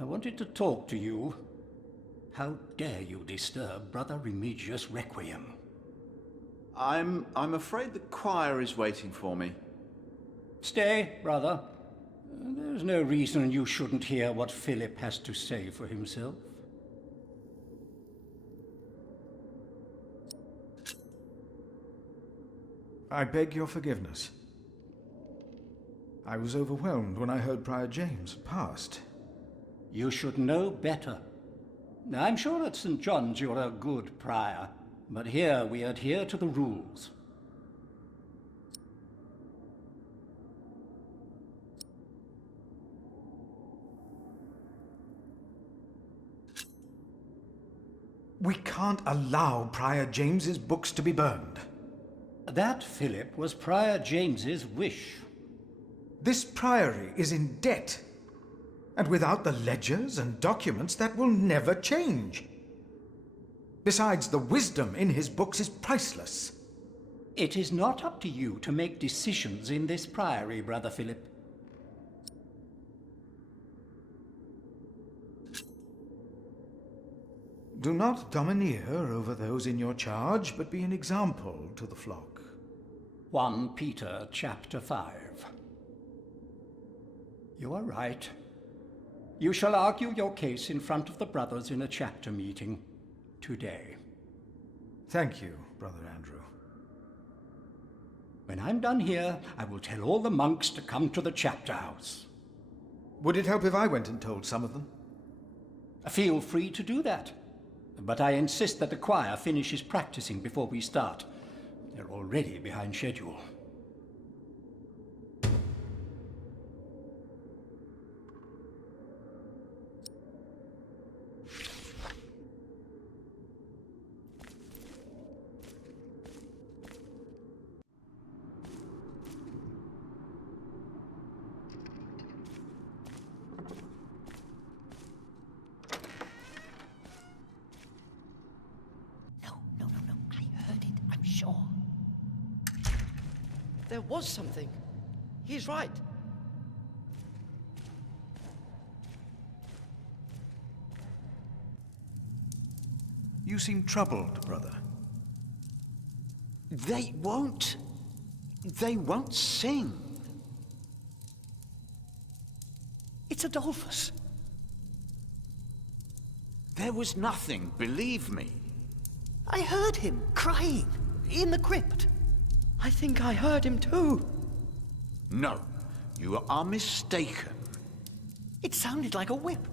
I wanted to talk to you. How dare you disturb Brother Remigius' requiem? I'm afraid the choir is waiting for me. Stay, brother. There's no reason you shouldn't hear what Philip has to say for himself. I beg your forgiveness. I was overwhelmed when I heard Prior James passed. You should know better. I'm sure at St. John's you're a good prior, but here we adhere to the rules. We can't allow Prior James's books to be burned. That, Philip, was Prior James's wish. This priory is in debt, and without the ledgers and documents, that will never change. Besides, the wisdom in his books is priceless. It is not up to you to make decisions in this priory, Brother Philip. Do not domineer over those in your charge, but be an example to the flock. 1 Peter chapter 5. You are right. You shall argue your case in front of the brothers in a chapter meeting today. Thank you, Brother Andrew. When I'm done here, I will tell all the monks to come to the chapter house. Would it help if I went and told some of them? Feel free to do that. But I insist that the choir finishes practicing before we start. They're already behind schedule. There was something. He's right. You seem troubled, brother. They won't sing. It's Adolphus. There was nothing, believe me. I heard him crying in the crypt. I think I heard him too. No, you are mistaken. It sounded like a whip,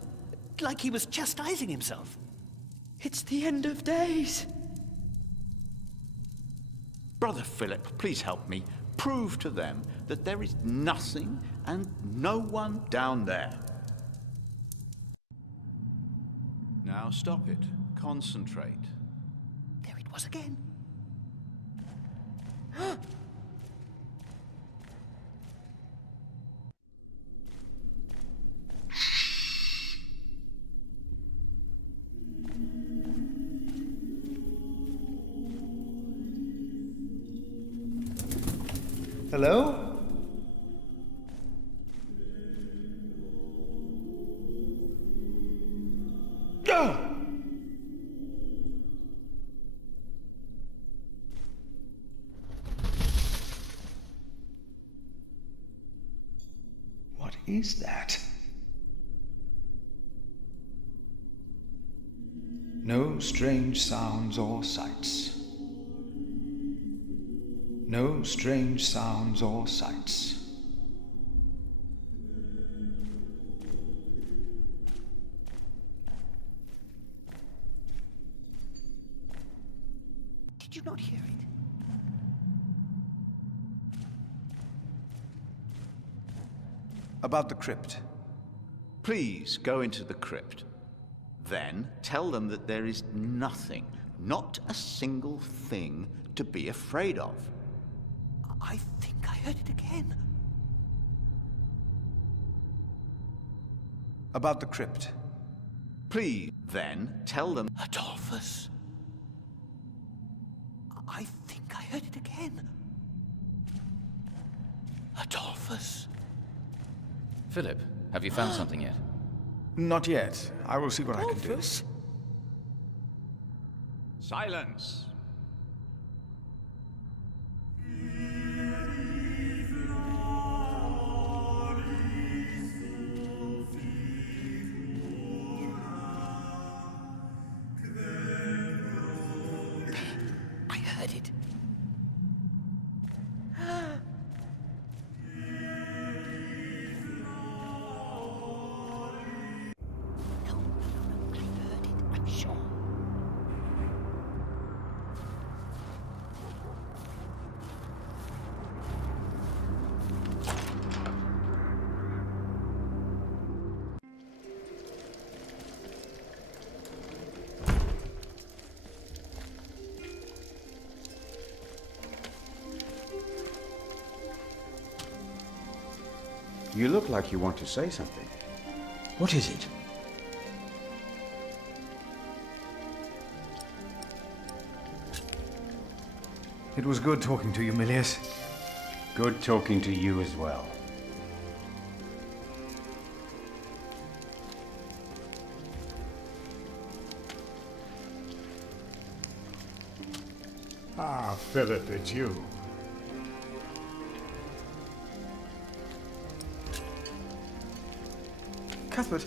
like he was chastising himself. It's the end of days. Brother Philip, please help me. Prove to them that there is nothing and no one down there. Now stop it. Concentrate. There it was again. Hello? Go! What is that? No strange sounds or sights. No strange sounds or sights. Did you not hear it? About the crypt. Please go into the crypt. Then tell them that there is nothing, not a single thing, to be afraid of. I think I heard it again. About the crypt. Please, then tell them. Adolphus. I think I heard it again. Adolphus. Philip, have you found something yet? Not yet. I will see what I can do. Silence! I heard it. You look like you want to say something. What is it? It was good talking to you, Milius. Good talking to you as well. Ah, Philip, it's you. Cuthbert,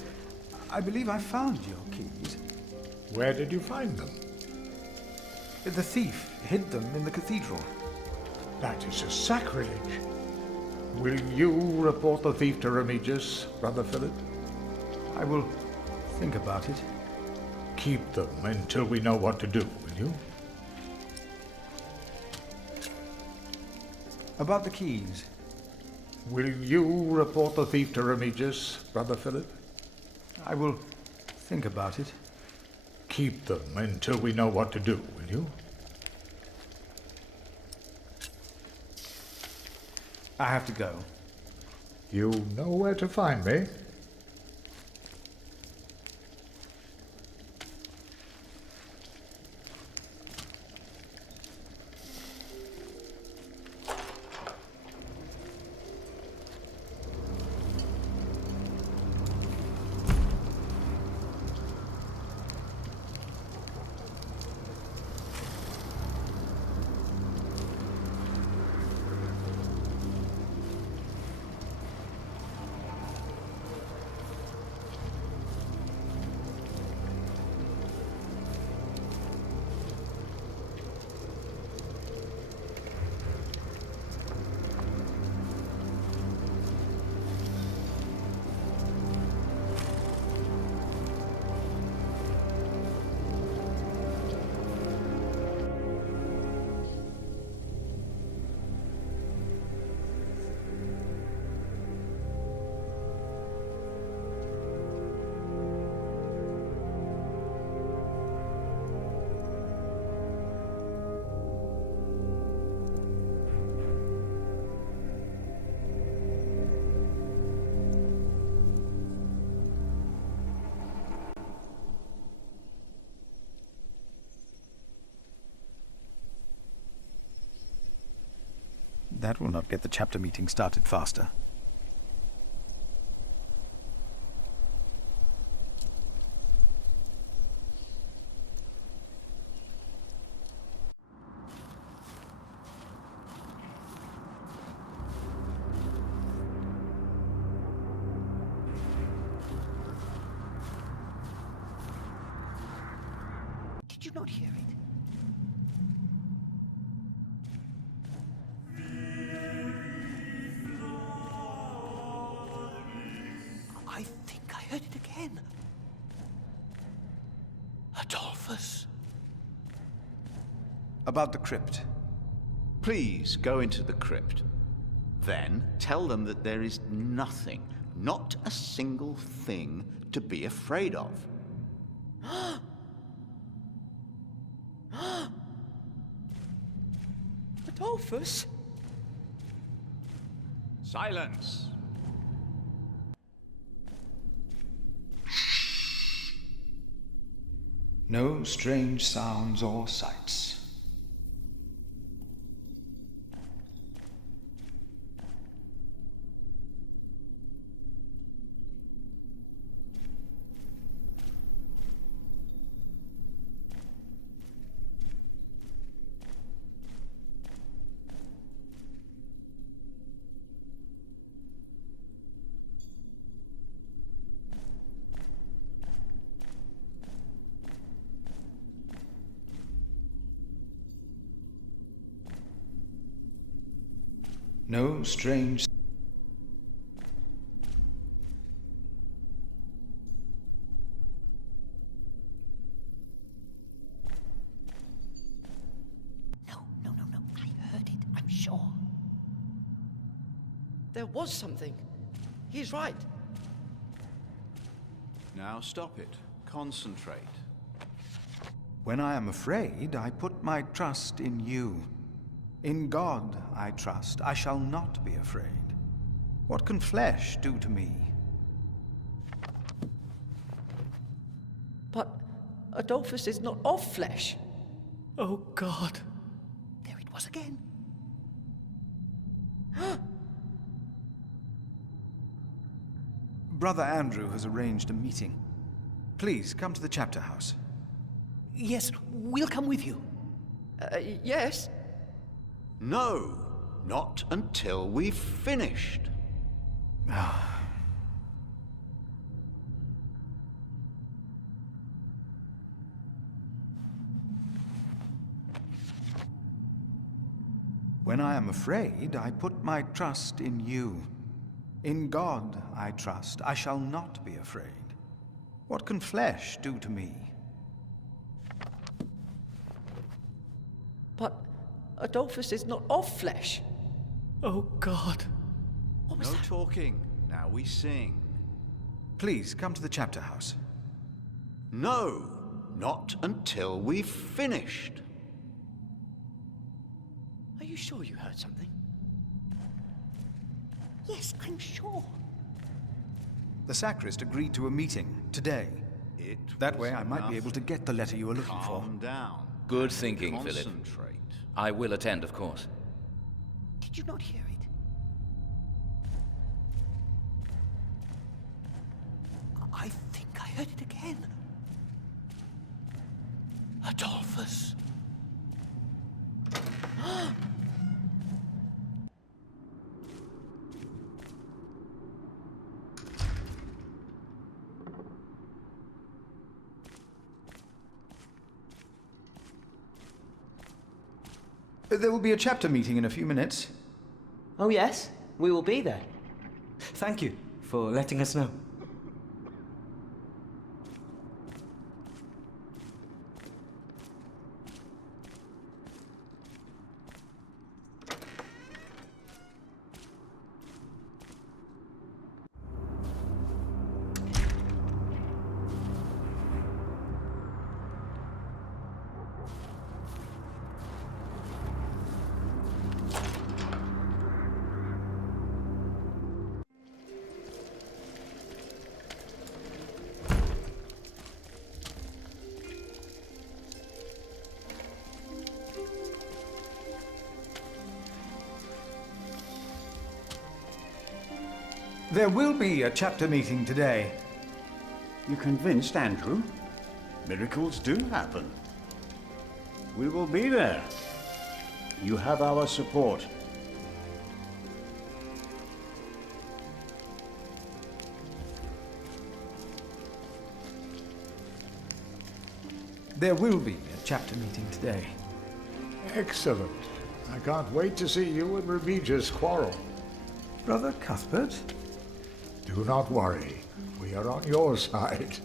I believe I found your keys. Where did you find them? The thief hid them in the cathedral. That is a sacrilege. Will you report the thief to Remigius, Brother Philip? I will think about it. Keep them until we know what to do, will you? About the keys. Will you report the thief to Remigius, Brother Philip? I will think about it. Keep them until we know what to do, will you? I have to go. You know where to find me. That will not get the chapter meeting started faster. Did you not hear it? again. Adolphus. About the crypt. Please go into the crypt. Then tell them that there is nothing, not a single thing, to be afraid of. Adolphus? Silence! No strange sounds or sights. No strange... No. I heard it, I'm sure. There was something. He's right. Now stop it. Concentrate. When I am afraid, I put my trust in you. In God I trust. I shall not be afraid. What can flesh do to me? But Adolphus is not of flesh. Oh, God. There it was again. Brother Andrew has arranged a meeting. Please, come to the chapter house. Yes, we'll come with you. Yes? No, not until we've finished. When I am afraid, I put my trust in you. In God I trust. I shall not be afraid. What can flesh do to me? But Adolphus is not of flesh. Oh, God. What was No that? talking. Now we sing. Please, come to the chapter house. No, not until we've finished. Are you sure you heard something? Yes, I'm sure. The sacrist agreed to a meeting today. That way I might be able to get the letter you were looking for. Calm down. Good thinking, Philip. Concentrate. I will attend, of course. Did you not hear it? I think I heard it again. Adolphus. There will be a chapter meeting in a few minutes. Oh, yes? We will be there. Thank you for letting us know. There will be a chapter meeting today. You convinced Andrew? Miracles do happen. We will be there. You have our support. There will be a chapter meeting today. Excellent. I can't wait to see you and Remigius quarrel. Brother Cuthbert? Do Do not worry. We are on your side.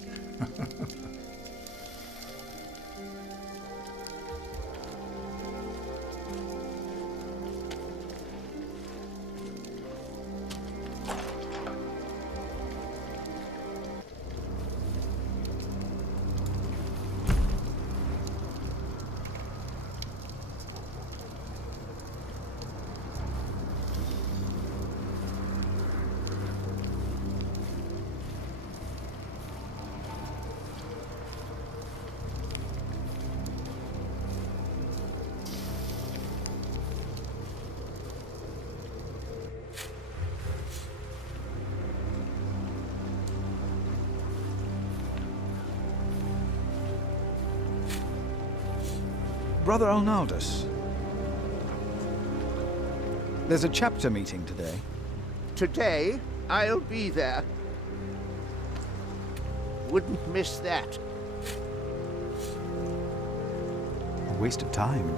Brother Arnaldus, there's a chapter meeting today. Today, I'll be there. Wouldn't miss that. A waste of time.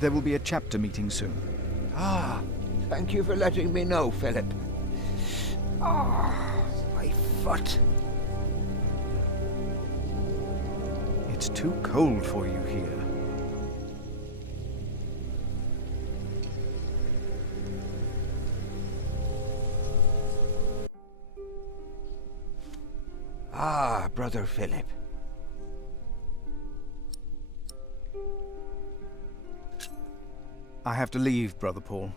There will be a chapter meeting soon. Ah, thank you for letting me know, Philip. Ah, my foot. It's too cold for you here. Ah, Brother Philip. I have to leave, Brother Paul.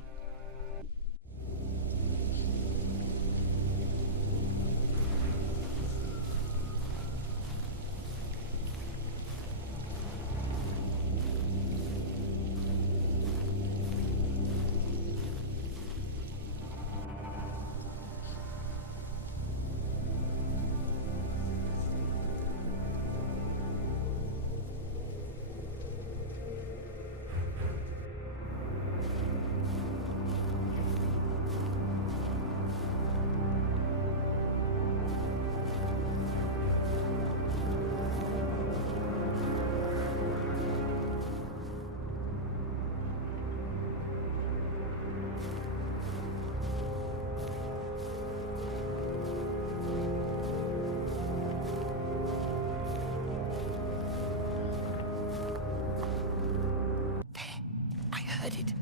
Heard it.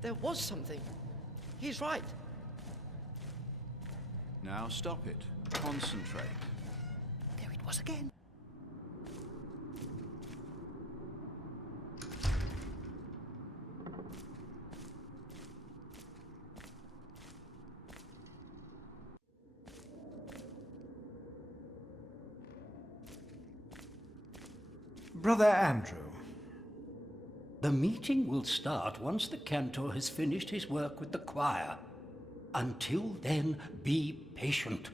There was something. He's right. Now stop it. Concentrate. There it was again. Brother Andrew. The meeting will start once the cantor has finished his work with the choir. Until then, be patient.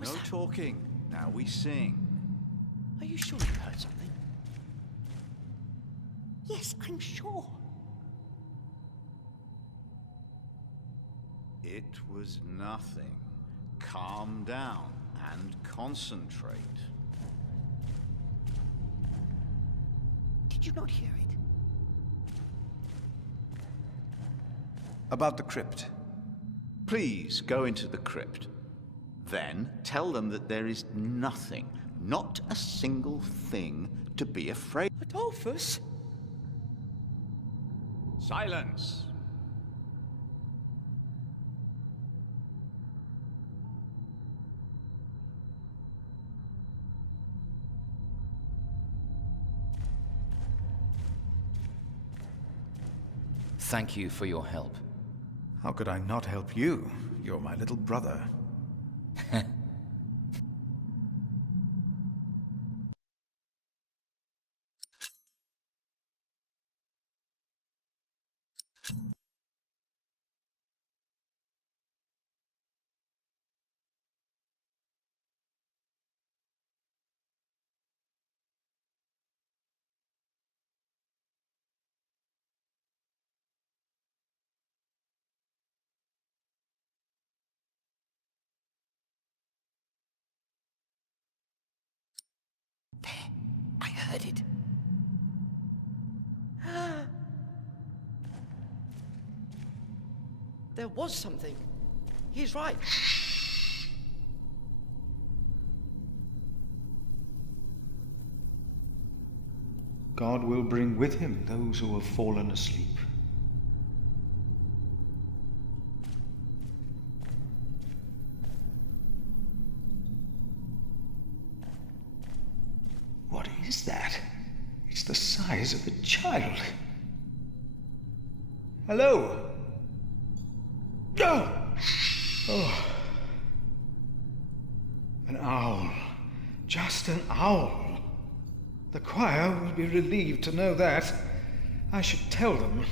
No talking. Now we sing. Are you sure you heard something? Yes, I I'm sure. It was nothing. Calm down and concentrate. Did you not hear it? About the crypt. Please go into the crypt. Then tell them that there is nothing, not a single thing, to be afraid. Adolphus? Silence! Thank you for your help. How could I not help you? You're my little brother. I heard it. There was something. He's right. God will bring with him those who have fallen asleep. What is that? It's the size of a child. Hello? Oh. An owl. Just an owl. The choir will be relieved to know that. I should tell them.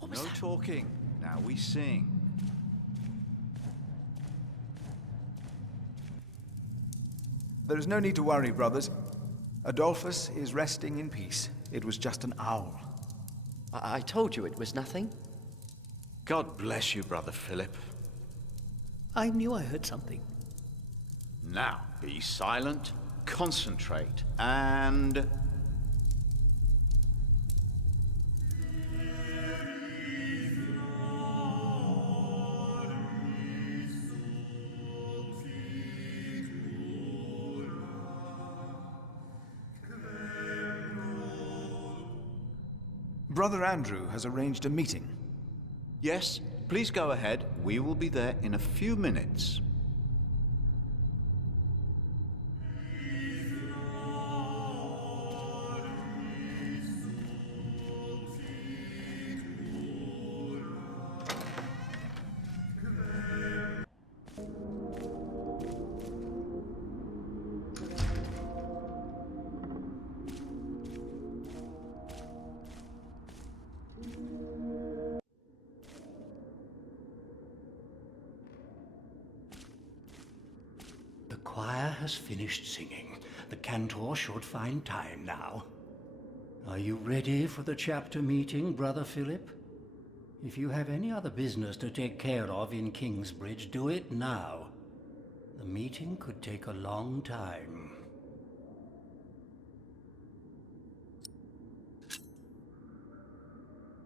No talking. Now we sing. There is no need to worry, brothers. Adolphus is resting in peace. It was just an owl. I told you it was nothing. God bless you, Brother Philip. I knew I heard something. Now, be silent, concentrate, and... Brother Andrew has arranged a meeting. Yes, please go ahead. We will be there in a few minutes. The choir has finished singing. The cantor should find time now. Are you ready for the chapter meeting, Brother Philip? If you have any other business to take care of in Kingsbridge, do it now. The meeting could take a long time.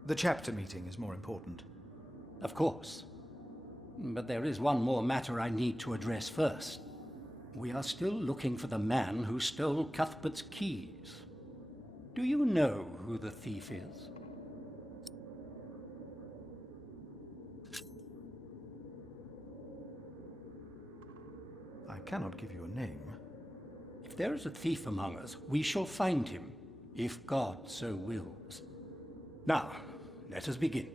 The chapter meeting is more important. Of course. But there is one more matter I need to address first. We are still looking for the man who stole Cuthbert's keys. Do you know who the thief is? I cannot give you a name. If there is a thief among us, we shall find him, if God so wills. Now, let us begin.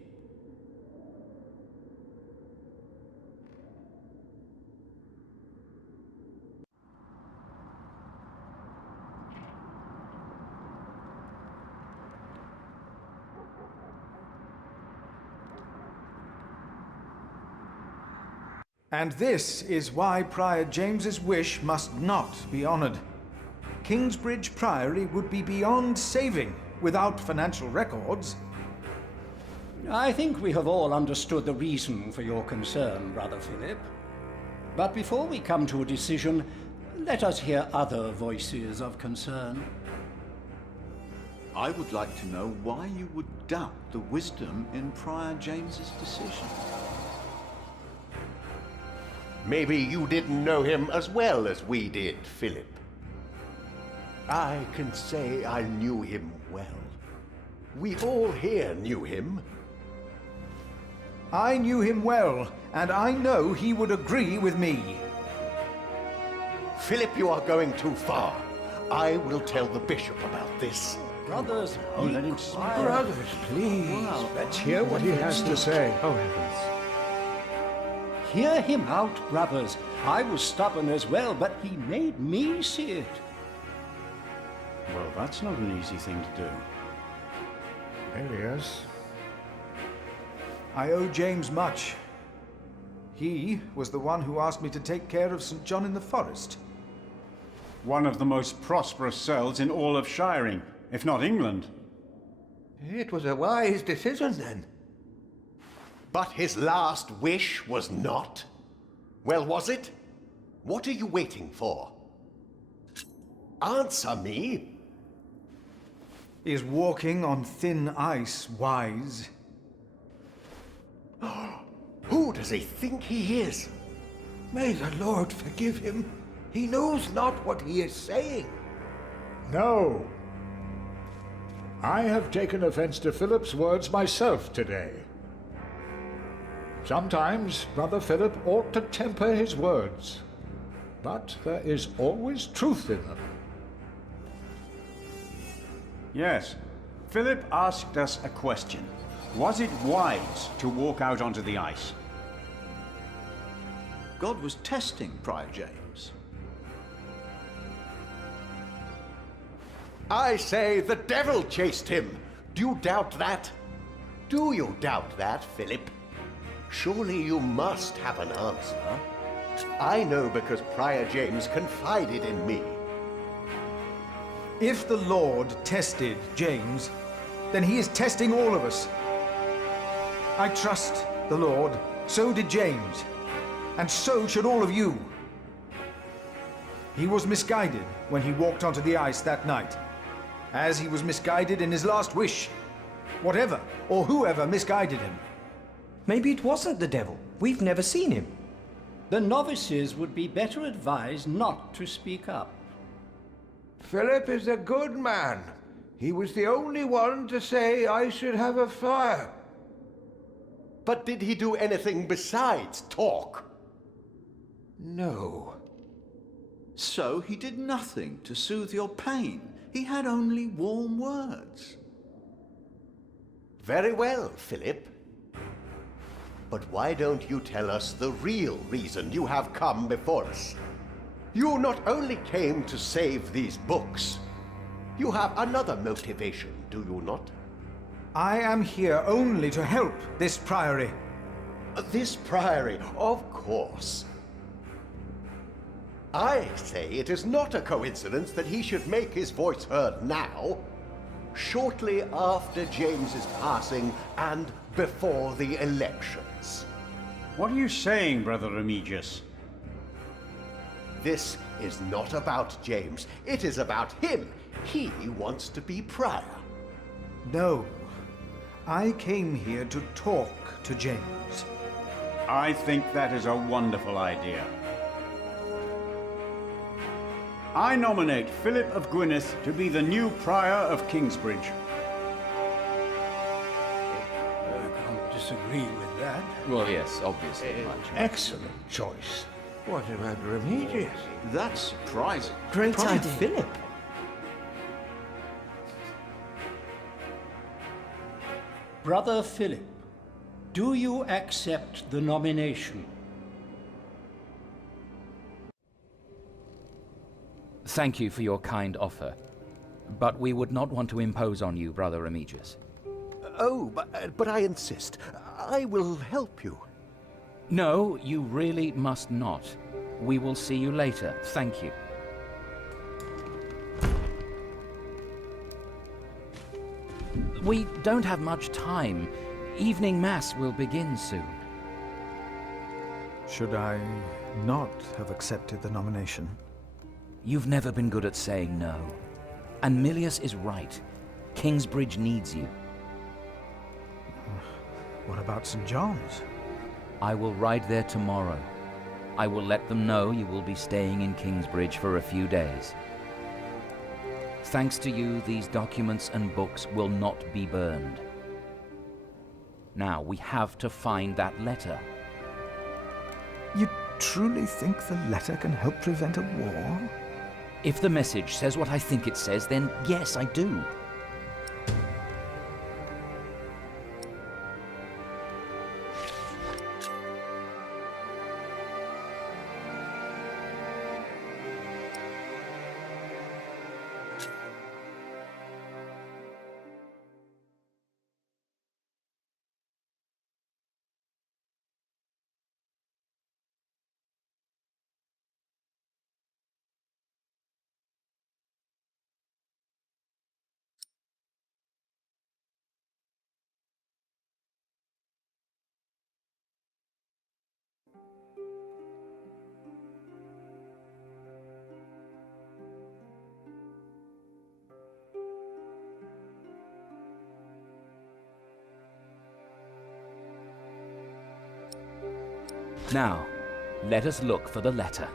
And this is why Prior James's wish must not be honored. Kingsbridge Priory would be beyond saving without financial records. I think we have all understood the reason for your concern, Brother Philip. But before we come to a decision, let us hear other voices of concern. I would like to know why you would doubt the wisdom in Prior James's decision. Maybe you didn't know him as well as we did, Philip. I can say I knew him well. We all here knew him. I knew him well, and I know he would agree with me. Philip, you are going too far. I will tell the bishop about this. Brothers, let him speak. Brothers, please. Let's hear what he has to say. Oh, heavens. Hear him out, brothers. I was stubborn as well, but he made me see it. Well, that's not an easy thing to do. There he is. I owe James much. He was the one who asked me to take care of St. John in the Forest. One of the most prosperous cells in all of Shiring, if not England. It was a wise decision then. But his last wish was not. Well, was it? What are you waiting for? Answer me. Is walking on thin ice wise? Who does he think he is? May the Lord forgive him. He knows not what he is saying. No. I have taken offense to Philip's words myself today. Sometimes Brother Philip ought to temper his words, but there is always truth in them. Yes. Philip asked us a question. Was it wise to walk out onto the ice? God was testing Prior James. I say the devil chased him. Do you doubt that? Do you doubt that, Philip? Surely you must have an answer. I know because Prior James confided in me. If the Lord tested James, then he is testing all of us. I trust the Lord, so did James, and so should all of you. He was misguided when he walked onto the ice that night, as he was misguided in his last wish. Whatever or whoever misguided him. Maybe it wasn't the devil. We've never seen him. The novices would be better advised not to speak up. Philip is a good man. He was the only one to say I should have a fire. But did he do anything besides talk? No. So he did nothing to soothe your pain. He had only warm words. Very well, Philip. But why don't you tell us the real reason you have come before us? You not only came to save these books, you have another motivation, do you not? I am here only to help this priory. This priory, of course. I say it is not a coincidence that he should make his voice heard now, shortly after James's passing and before the elections. What are you saying, Brother Remigius? This is not about James. It is about him. He wants to be prior. No. I came here to talk to James. I think that is a wonderful idea. I nominate Philip of Gwynedd to be the new prior of Kingsbridge. I can't disagree with that. Well, yes, obviously. Excellent choice. What about Remigius? That's surprising. Great idea. Philip. Brother Philip, do you accept the nomination? Thank you for your kind offer, but we would not want to impose on you, Brother Remigius. Oh, but I insist. I will help you. No, you really must not. We will see you later. Thank you. We don't have much time. Evening Mass will begin soon. Should I not have accepted the nomination? You've never been good at saying no. And Milius is right. Kingsbridge needs you. What about St. John's? I will ride there tomorrow. I will let them know you will be staying in Kingsbridge for a few days. Thanks to you, these documents and books will not be burned. Now, we have to find that letter. You truly think the letter can help prevent a war? If the message says what I think it says, then yes, I do. Now, let us look for the letter.